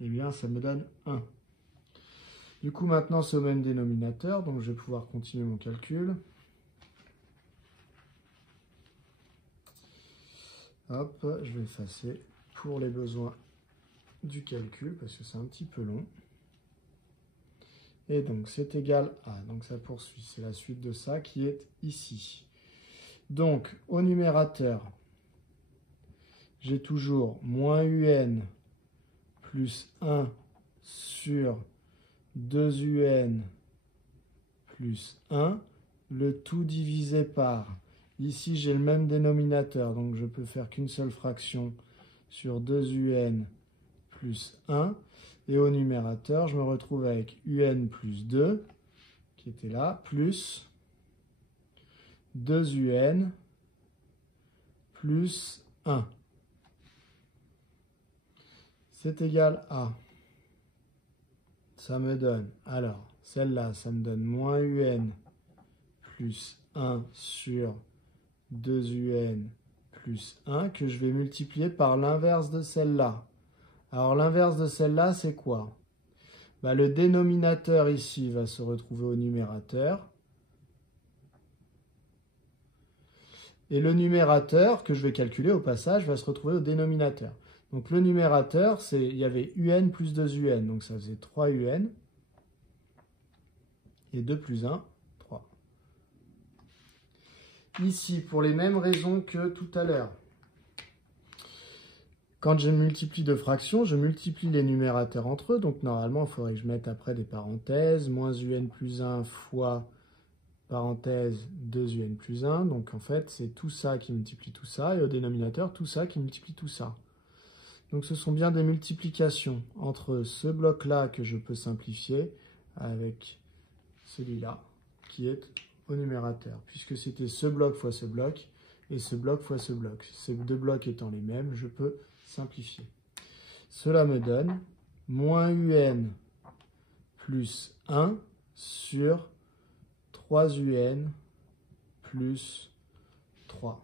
eh bien, ça me donne 1. Du coup, maintenant, c'est au même dénominateur, donc je vais pouvoir continuer mon calcul. Hop, je vais effacer pour les besoins du calcul, parce que c'est un petit peu long. Et donc, c'est égal à, donc ça poursuit, c'est la suite de ça qui est ici. Donc, au numérateur, j'ai toujours moins un plus 1 sur 2un plus 1, le tout divisé par, ici j'ai le même dénominateur, donc je peux faire qu'une seule fraction sur 2un plus 1, et au numérateur, je me retrouve avec un plus 2, qui était là, plus 2un plus 1. C'est égal à, ça me donne, alors, celle-là, ça me donne moins un plus 1 sur 2un plus 1, que je vais multiplier par l'inverse de celle-là. Alors, l'inverse de celle-là, c'est quoi? Le dénominateur ici va se retrouver au numérateur. Et le numérateur, que je vais calculer au passage, va se retrouver au dénominateur. Donc le numérateur, il y avait un plus 2un, donc ça faisait 3un. Et 2 plus 1, 3. Ici, pour les mêmes raisons que tout à l'heure. Quand je multiplie deux fractions, je multiplie les numérateurs entre eux. Donc normalement, il faudrait que je mette après des parenthèses. Moins un plus 1 fois parenthèse 2un plus 1. Donc en fait, c'est tout ça qui multiplie tout ça. Et au dénominateur, tout ça qui multiplie tout ça. Donc ce sont bien des multiplications entre ce bloc-là que je peux simplifier avec celui-là qui est au numérateur. Puisque c'était ce bloc fois ce bloc et ce bloc fois ce bloc. Ces deux blocs étant les mêmes, je peux simplifier. Cela me donne moins un plus 1 sur 3un plus 3.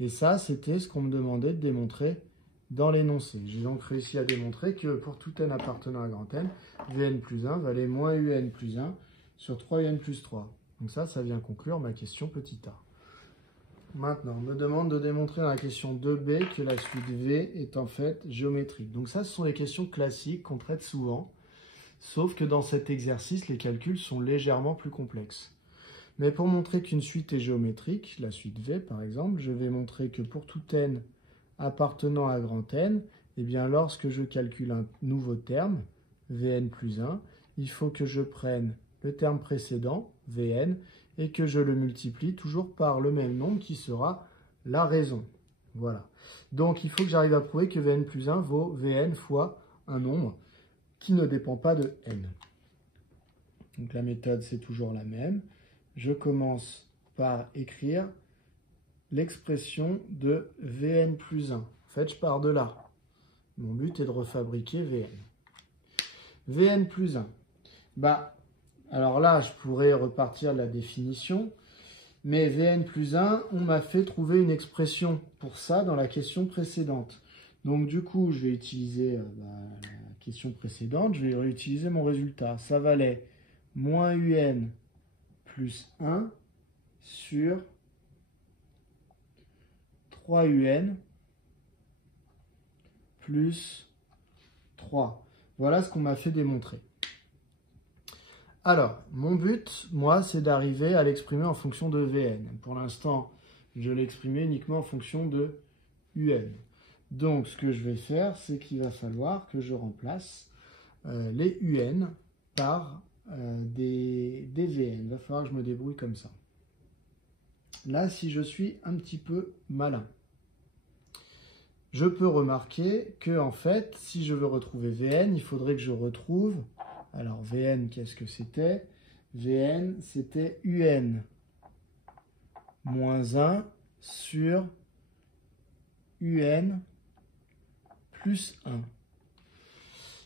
Et ça, c'était ce qu'on me demandait de démontrer dans l'énoncé. J'ai donc réussi à démontrer que pour tout n appartenant à grand N, Vn plus 1 valait moins un plus 1 sur 3un plus 3. Donc ça vient conclure ma question petit a. Maintenant, on me demande de démontrer dans la question 2b que la suite V est en fait géométrique. Donc ça, ce sont des questions classiques qu'on traite souvent, sauf que dans cet exercice, les calculs sont légèrement plus complexes. Mais pour montrer qu'une suite est géométrique, la suite V par exemple, je vais montrer que pour tout n appartenant à grand N, eh bien lorsque je calcule un nouveau terme, Vn plus 1, il faut que je prenne le terme précédent, Vn, et que je le multiplie toujours par le même nombre qui sera la raison. Voilà. Donc il faut que j'arrive à prouver que Vn plus 1 vaut Vn fois un nombre qui ne dépend pas de n. Donc la méthode c'est toujours la même. Je commence par écrire l'expression de Vn plus 1. En fait, je pars de là. Mon but est de refabriquer Vn. Vn plus 1. Alors là, je pourrais repartir de la définition, mais Vn plus 1, on m'a fait trouver une expression pour ça dans la question précédente. Donc du coup, je vais utiliser la question précédente, je vais réutiliser mon résultat. Ça valait moins un plus 1 sur 3un plus 3. Voilà ce qu'on m'a fait démontrer. Alors, mon but, moi, c'est d'arriver à l'exprimer en fonction de Vn. Pour l'instant, je l'ai exprimé uniquement en fonction de Un. Donc, ce que je vais faire, c'est qu'il va falloir que je remplace les UN par des VN. Il va falloir que je me débrouille comme ça. Là, si je suis un petit peu malin, je peux remarquer que, en fait, si je veux retrouver VN, il faudrait que je retrouve... Alors, VN, qu'est-ce que c'était? VN, c'était UN moins 1 sur UN plus 1.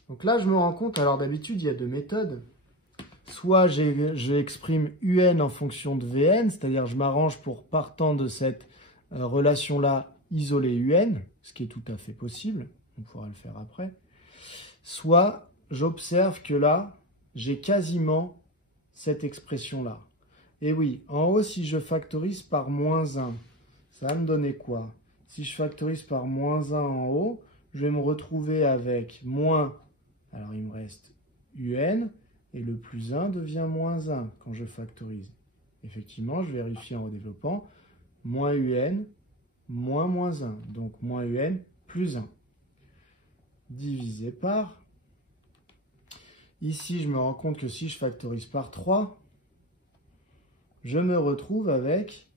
Donc là, je me rends compte, alors d'habitude, il y a deux méthodes. Soit j'exprime UN en fonction de VN, c'est-à-dire je m'arrange pour, partant de cette relation-là, isoler UN, ce qui est tout à fait possible, on pourra le faire après. Soit j'observe que là, j'ai quasiment cette expression-là. Et oui, en haut, si je factorise par moins 1, ça va me donner quoi? Si je factorise par moins 1 en haut, je vais me retrouver avec moins, alors il me reste UN, et le plus 1 devient moins 1 quand je factorise. Effectivement, je vérifie en redéveloppant, moins UN, moins moins 1, donc moins UN plus 1. Divisé par, ici je me rends compte que si je factorise par 3, je me retrouve avec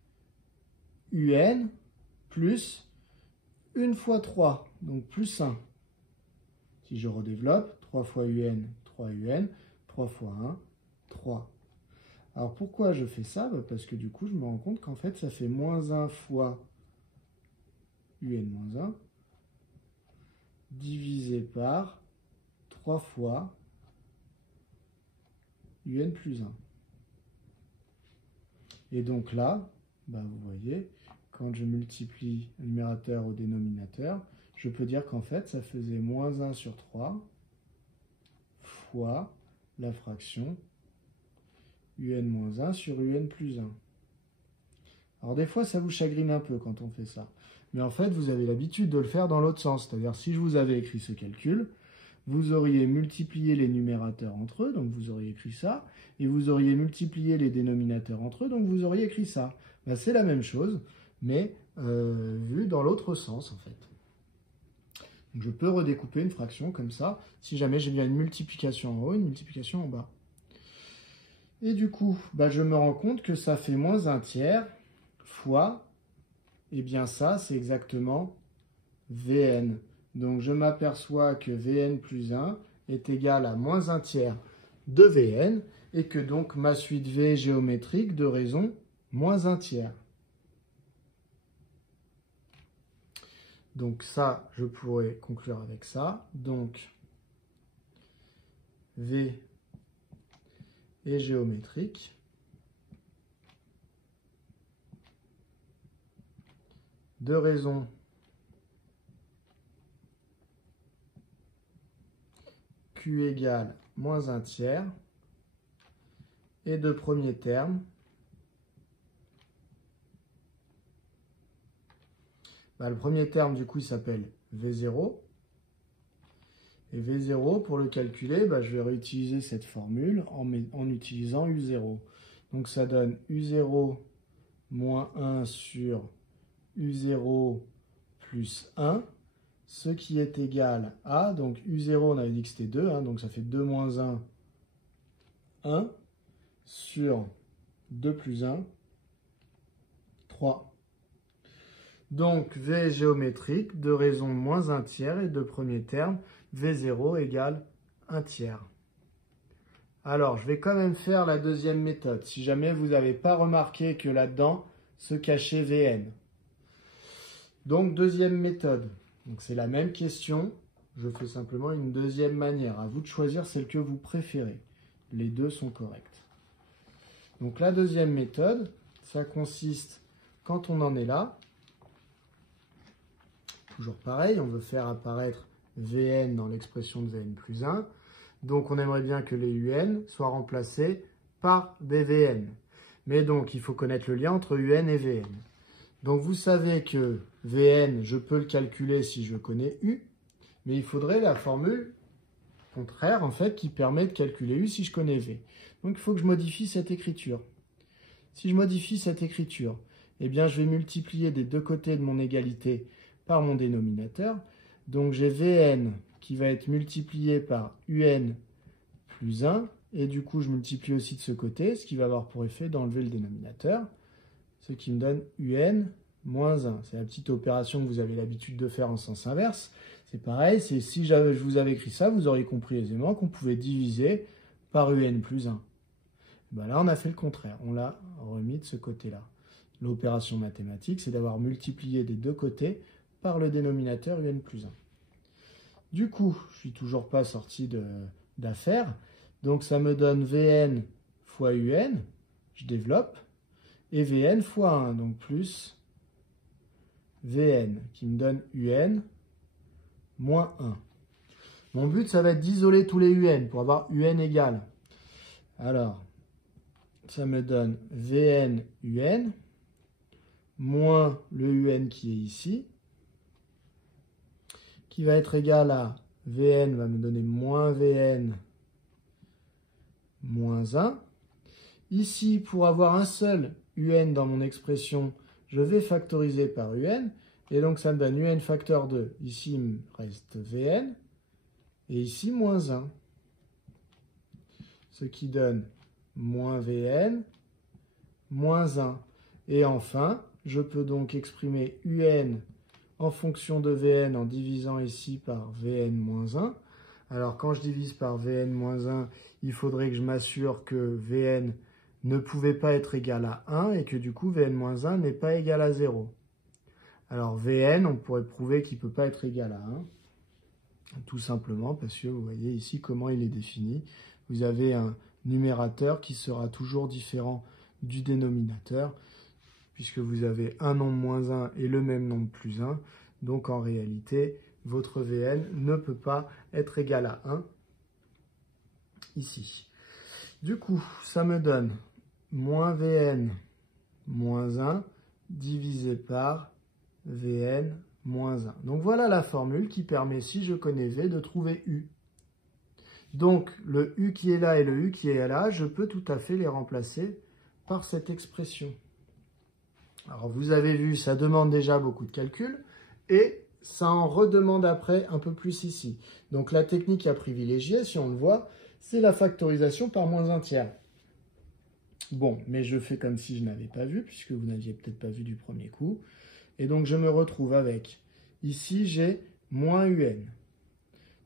UN plus 1 fois 3, donc plus 1. Si je redéveloppe, 3 fois UN, 3 UN, 3 fois 1, 3. Alors pourquoi je fais ça? Parce que du coup, je me rends compte qu'en fait, ça fait moins 1 fois UN moins 1, divisé par 3 fois UN plus 1. Et donc là, vous voyez, quand je multiplie le numérateur au dénominateur, je peux dire qu'en fait, ça faisait moins 1 sur 3 fois la fraction UN moins 1 sur UN plus 1. Alors des fois, ça vous chagrine un peu quand on fait ça. Mais en fait, vous avez l'habitude de le faire dans l'autre sens. C'est-à-dire, si je vous avais écrit ce calcul, vous auriez multiplié les numérateurs entre eux, donc vous auriez écrit ça, et vous auriez multiplié les dénominateurs entre eux, donc vous auriez écrit ça. C'est la même chose, mais vu dans l'autre sens, en fait. Donc, je peux redécouper une fraction comme ça, si jamais j'ai bien une multiplication en haut, une multiplication en bas. Et du coup, je me rends compte que ça fait moins 1 tiers fois, eh bien ça, c'est exactement Vn. Donc je m'aperçois que Vn plus 1 est égal à moins 1 tiers de Vn, et que donc ma suite V géométrique de raison moins 1 tiers. Donc ça, je pourrais conclure avec ça. Donc V est géométrique. De raison Q égale moins 1 tiers. Et de premier terme, le premier terme, du coup, il s'appelle V0. Et V0, pour le calculer, je vais réutiliser cette formule en utilisant U0. Donc ça donne U0 moins 1 sur U0 plus 1, ce qui est égal à, donc U0, on avait dit que c'était 2, donc ça fait 2 moins 1, 1, sur 2 plus 1, 3. Donc V géométrique de raison moins 1 tiers, et de premier terme, V0 égale 1 tiers. Alors, je vais quand même faire la deuxième méthode, si jamais vous n'avez pas remarqué que là-dedans se cachait Vn. Donc, deuxième méthode. Donc, c'est la même question, je fais simplement une deuxième manière. À vous de choisir celle que vous préférez. Les deux sont corrects. Donc, la deuxième méthode, ça consiste, quand on en est là, toujours pareil, on veut faire apparaître Vn dans l'expression de Vn plus 1. Donc, on aimerait bien que les UN soient remplacés par des Vn. Mais donc, il faut connaître le lien entre UN et Vn. Donc, vous savez que Vn, je peux le calculer si je connais U, mais il faudrait la formule contraire, en fait, qui permet de calculer U si je connais V. Donc, il faut que je modifie cette écriture. Si je modifie cette écriture, eh bien, je vais multiplier des deux côtés de mon égalité par mon dénominateur. Donc, j'ai Vn qui va être multiplié par un plus 1. Et du coup, je multiplie aussi de ce côté, ce qui va avoir pour effet d'enlever le dénominateur, ce qui me donne un moins 1. C'est la petite opération que vous avez l'habitude de faire en sens inverse. C'est pareil, si je vous avais écrit ça, vous auriez compris aisément qu'on pouvait diviser par un plus 1. Ben là, on a fait le contraire. On l'a remis de ce côté-là. L'opération mathématique, c'est d'avoir multiplié des deux côtés par le dénominateur un plus 1. Du coup, je ne suis toujours pas sorti d'affaire. Donc, ça me donne Vn fois un. Je développe. Et Vn fois 1. Donc, plus Vn qui me donne un moins 1. Mon but, ça va être d'isoler tous les un pour avoir un égal. Alors, ça me donne Vn un moins le un qui est ici, qui va être égal à Vn va me donner moins Vn moins 1. Ici, pour avoir un seul un dans mon expression, je vais factoriser par un. Et donc, ça me donne un facteur 2. Ici, il me reste Vn. Et ici, moins 1. Ce qui donne moins Vn moins 1. Et enfin, je peux donc exprimer un en fonction de Vn en divisant ici par Vn moins 1. Alors, quand je divise par Vn moins 1, il faudrait que je m'assure que Vn ne pouvait pas être égal à 1 et que du coup, Vn moins 1 n'est pas égal à 0. Alors, Vn, on pourrait prouver qu'il ne peut pas être égal à 1. Tout simplement parce que vous voyez ici comment il est défini. Vous avez un numérateur qui sera toujours différent du dénominateur, puisque vous avez un nombre moins 1 et le même nombre plus 1. Donc en réalité, votre Vn ne peut pas être égal à 1 ici. Du coup, ça me donne moins Vn moins 1 divisé par Vn moins 1. Donc voilà la formule qui permet, si je connais V, de trouver U. Donc le U qui est là et le U qui est là, je peux tout à fait les remplacer par cette expression. Alors vous avez vu, ça demande déjà beaucoup de calculs et ça en redemande après un peu plus ici. Donc la technique à privilégier, si on le voit, c'est la factorisation par moins un tiers. Bon, mais je fais comme si je n'avais pas vu, puisque vous n'aviez peut-être pas vu du premier coup. Et donc je me retrouve avec, ici j'ai moins un.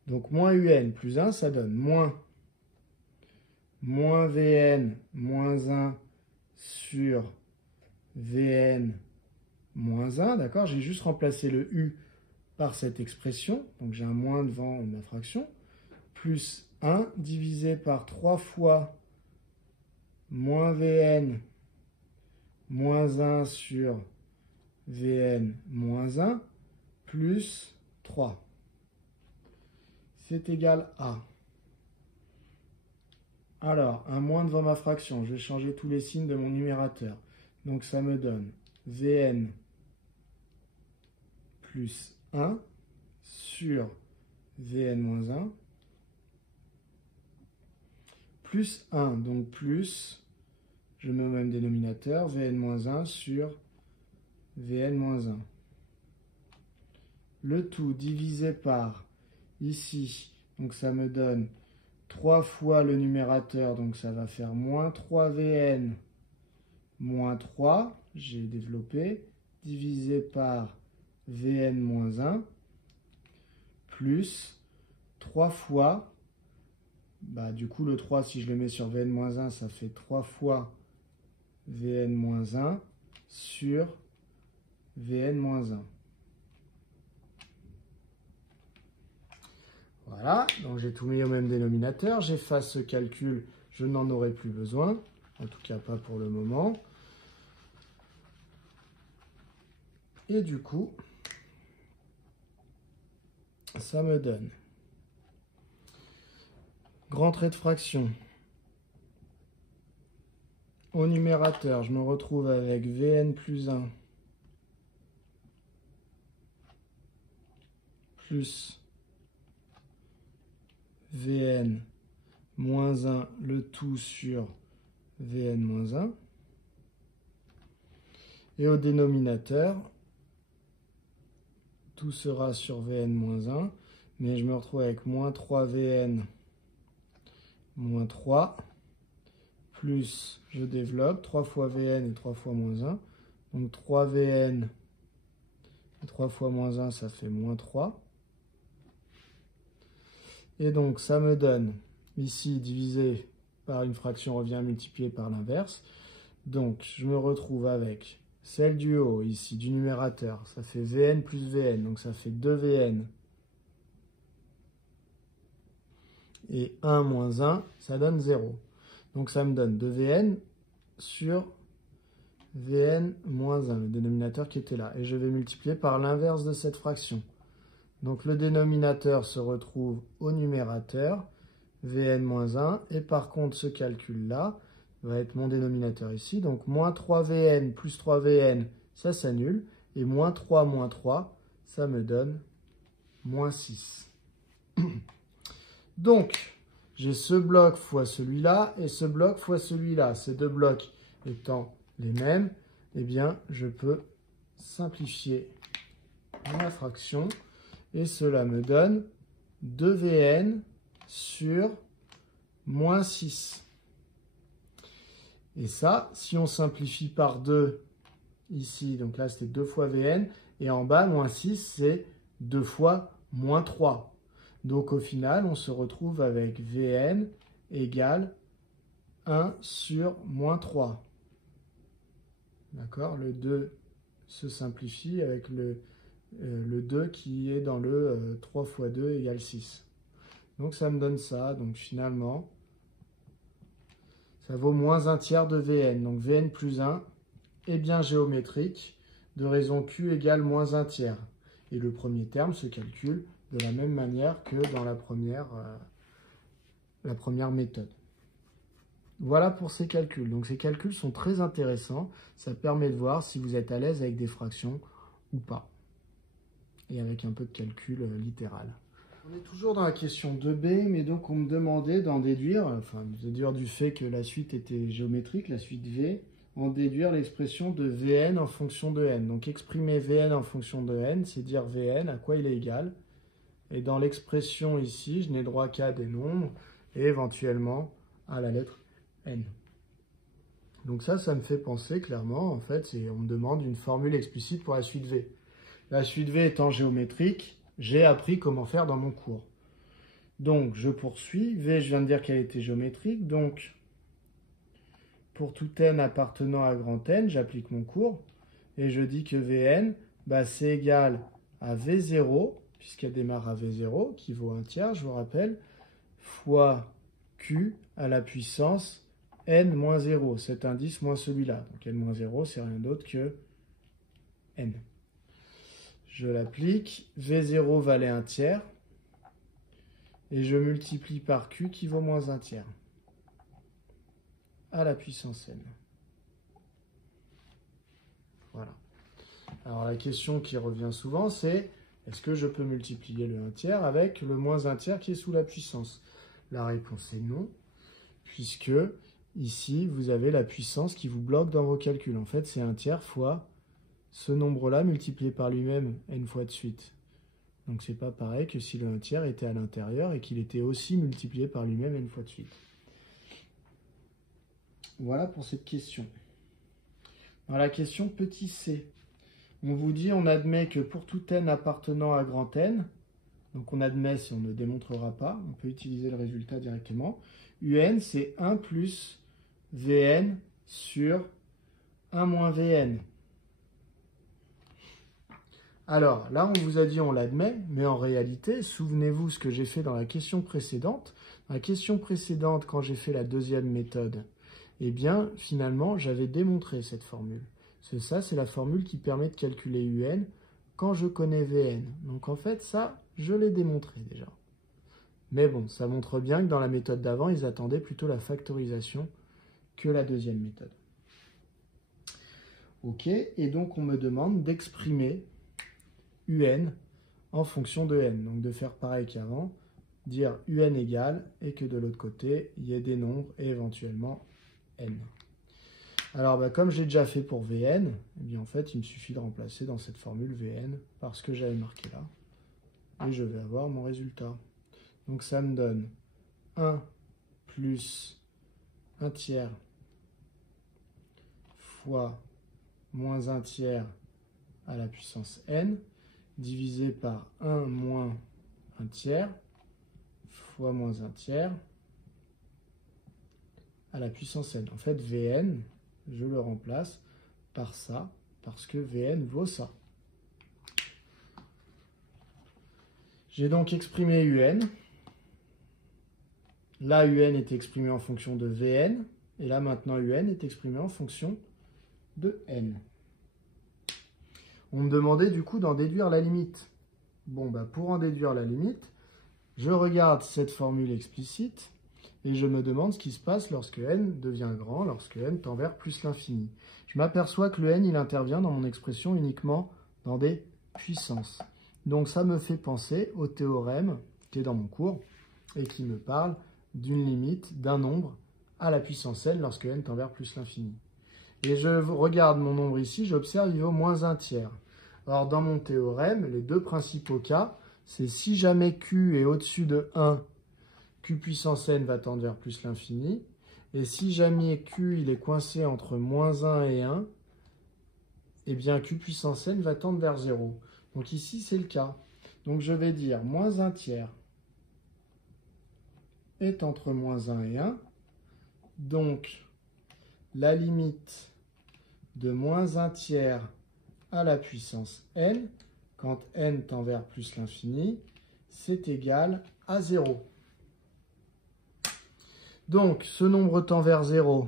Donc moins un plus 1, ça donne moins Vn moins 1 sur Vn moins 1, d'accord? J'ai juste remplacé le U par cette expression, donc j'ai un moins devant ma fraction, plus 1 divisé par 3 fois moins Vn moins 1 sur Vn moins 1 plus 3. C'est égal à... Alors, un moins devant ma fraction, je vais changer tous les signes de mon numérateur. Donc ça me donne Vn plus 1 sur Vn moins 1 plus 1, donc plus, je mets au même dénominateur, Vn moins 1 sur Vn moins 1. Le tout divisé par, ici, donc ça me donne 3 fois le numérateur, donc ça va faire moins 3Vn moins 3, j'ai développé, divisé par Vn moins 1, plus 3 fois, du coup le 3, si je le mets sur Vn moins 1, ça fait 3 fois Vn moins 1 sur Vn moins 1. Voilà, donc j'ai tout mis au même dénominateur. J'efface ce calcul, je n'en aurai plus besoin. En tout cas, pas pour le moment. Et du coup, ça me donne grand trait de fraction. Au numérateur, je me retrouve avec Vn plus 1 plus Vn moins 1, le tout sur Vn moins 1. Et au dénominateur, tout sera sur Vn moins 1. mais je me retrouve avec moins 3Vn moins 3, plus je développe 3 fois Vn et 3 fois moins 1. Donc 3Vn et 3 fois moins 1, ça fait moins 3. Et donc ça me donne, ici, divisé par une fraction revient multiplié par l'inverse. Donc je me retrouve avec celle du haut, ici, du numérateur. Ça fait Vn plus Vn, donc ça fait 2Vn. Et 1 moins 1, ça donne 0. Donc ça me donne 2Vn sur Vn moins 1, le dénominateur qui était là. Et je vais multiplier par l'inverse de cette fraction. Donc le dénominateur se retrouve au numérateur, Vn moins 1. Et par contre, ce calcul-là va être mon dénominateur ici. Donc moins 3Vn plus 3Vn, ça s'annule. Et moins 3, ça me donne moins 6. Donc, j'ai ce bloc fois celui-là et ce bloc fois celui-là. Ces deux blocs étant les mêmes, eh bien, je peux simplifier ma fraction et cela me donne 2Vn sur moins 6. Et ça, si on simplifie par 2 ici, donc là c'était 2 fois Vn, et en bas, moins 6, c'est 2 fois moins 3. Donc au final, on se retrouve avec Vn égale 1 sur moins 3. D'accord? Le 2 se simplifie avec le 2 qui est dans le 3 fois 2 égale 6. Donc ça me donne ça. Donc finalement, ça vaut moins 1 tiers de Vn. Donc Vn plus 1 est bien géométrique de raison Q égale moins 1 tiers. Et le premier terme se calcule de la même manière que dans la première méthode. Voilà pour ces calculs. Donc ces calculs sont très intéressants. Ça permet de voir si vous êtes à l'aise avec des fractions ou pas. Et avec un peu de calcul littéral. On est toujours dans la question 2b, mais donc on me demandait d'en déduire, enfin de déduire du fait que la suite était géométrique, la suite V, en déduire l'expression de Vn en fonction de n. Donc exprimer Vn en fonction de n, c'est dire Vn à quoi il est égal. Et dans l'expression ici, je n'ai droit qu'à des nombres et éventuellement à la lettre n. Donc ça me fait penser clairement, en fait, on me demande une formule explicite pour la suite V. La suite V étant géométrique, j'ai appris comment faire dans mon cours. Donc je poursuis. V, je viens de dire qu'elle était géométrique. Donc pour tout n appartenant à grand N, j'applique mon cours. Et je dis que Vn, c'est égal à V0, puisqu'elle démarre à V0, qui vaut 1 tiers, je vous rappelle, fois Q à la puissance n moins 0, cet indice moins celui-là. Donc n moins 0, c'est rien d'autre que n. Je l'applique, V0 valait 1 tiers, et je multiplie par Q qui vaut moins 1 tiers, à la puissance n. Voilà. Alors la question qui revient souvent, c'est est-ce que je peux multiplier le 1 tiers avec le moins 1 tiers qui est sous la puissance? La réponse est non, puisque ici, vous avez la puissance qui vous bloque dans vos calculs. En fait, c'est 1 tiers fois ce nombre-là multiplié par lui-même n fois de suite. Donc c'est pas pareil que si le 1 tiers était à l'intérieur et qu'il était aussi multiplié par lui-même n fois de suite. Voilà pour cette question. Dans la question petit c, on vous dit, on admet que pour tout n appartenant à grand N, donc on admet si on ne démontrera pas, on peut utiliser le résultat directement, un c'est 1 plus Vn sur 1 moins Vn. Alors, là, on vous a dit on l'admet, mais en réalité, souvenez-vous ce que j'ai fait dans la question précédente. Dans la question précédente, quand j'ai fait la deuxième méthode, eh bien, finalement, j'avais démontré cette formule. Ça, c'est la formule qui permet de calculer un quand je connais Vn. Donc, en fait, ça, je l'ai démontré déjà. Mais bon, ça montre bien que dans la méthode d'avant, ils attendaient plutôt la factorisation que la deuxième méthode. Ok, et donc on me demande d'exprimer un en fonction de n. Donc de faire pareil qu'avant, dire un égale et que de l'autre côté, il y ait des nombres et éventuellement n. Alors comme j'ai déjà fait pour Vn, eh bien, en fait, il me suffit de remplacer dans cette formule Vn par ce que j'avais marqué là. et je vais avoir mon résultat. Donc ça me donne 1 plus 1 tiers fois moins 1 tiers à la puissance n, divisé par 1 moins 1 tiers fois moins 1 tiers à la puissance n. En fait, Vn, je le remplace par ça, parce que Vn vaut ça. J'ai donc exprimé Un. Là, Un est exprimé en fonction de Vn, et là maintenant Un est exprimé en fonction de n. On me demandait du coup d'en déduire la limite. Bon, bah pour en déduire la limite, je regarde cette formule explicite et je me demande ce qui se passe lorsque n devient grand, lorsque n tend vers plus l'infini. Je m'aperçois que le n, il intervient dans mon expression uniquement dans des puissances. Donc ça me fait penser au théorème qui est dans mon cours et qui me parle d'une limite d'un nombre à la puissance n lorsque n tend vers plus l'infini. Et je regarde mon nombre ici, j'observe il vaut moins 1 tiers. Alors dans mon théorème, les deux principaux cas, c'est si jamais q est au-dessus de 1, q puissance n va tendre vers plus l'infini. Et si jamais q il est coincé entre moins 1 et 1, eh bien q puissance n va tendre vers 0. Donc ici c'est le cas. Donc je vais dire moins 1 tiers est entre moins 1 et 1. Donc la limite de moins 1 tiers à la puissance n, quand n tend vers plus l'infini, c'est égal à 0. Donc, ce nombre tend vers 0.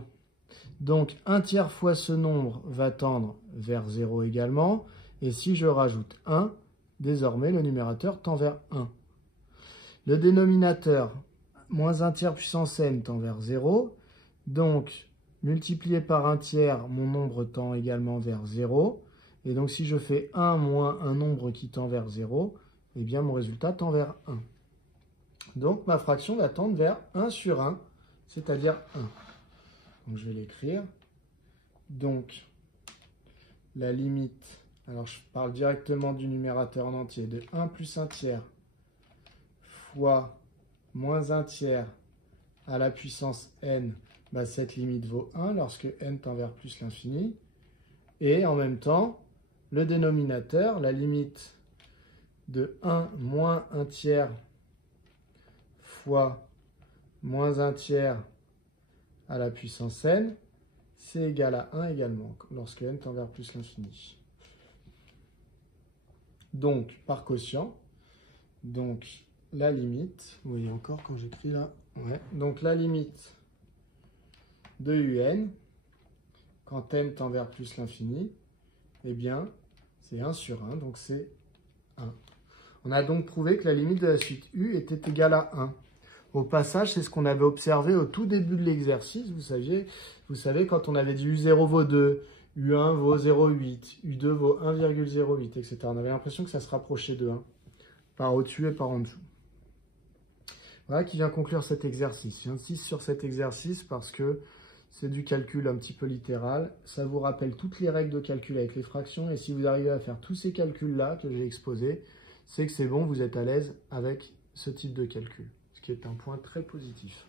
Donc, 1 tiers fois ce nombre va tendre vers 0 également. Et si je rajoute 1, désormais, le numérateur tend vers 1. Le dénominateur, moins 1 tiers puissance n, tend vers 0. Donc, multiplié par 1 tiers, mon nombre tend également vers 0. Et donc, si je fais 1 moins un nombre qui tend vers 0, eh bien, mon résultat tend vers 1. Donc, ma fraction va tendre vers 1 sur 1, c'est-à-dire 1. Donc, je vais l'écrire. Donc, la limite, alors je parle directement du numérateur en entier, de 1 plus 1 tiers fois moins 1 tiers à la puissance n, bah, cette limite vaut 1 lorsque n tend vers plus l'infini. Et en même temps, le dénominateur, la limite de 1 moins 1 tiers fois moins 1 tiers à la puissance n, c'est égal à 1 également, lorsque n tend vers plus l'infini. Donc, par quotient, donc la limite, vous voyez encore quand j'écris là, ouais, donc la limite de Un, quand n tend vers plus l'infini, eh bien, c'est 1 sur 1, donc c'est 1. On a donc prouvé que la limite de la suite U était égale à 1. Au passage, c'est ce qu'on avait observé au tout début de l'exercice. Vous savez, quand on avait dit U0 vaut 2, U1 vaut 0,8, U2 vaut 1,08, etc. On avait l'impression que ça se rapprochait de 1, par au-dessus et par en dessous. Voilà qui vient conclure cet exercice. J'insiste sur cet exercice parce que c'est du calcul un petit peu littéral. Ça vous rappelle toutes les règles de calcul avec les fractions. Et si vous arrivez à faire tous ces calculs-là que j'ai exposés, c'est que c'est bon, vous êtes à l'aise avec ce type de calcul, ce qui est un point très positif.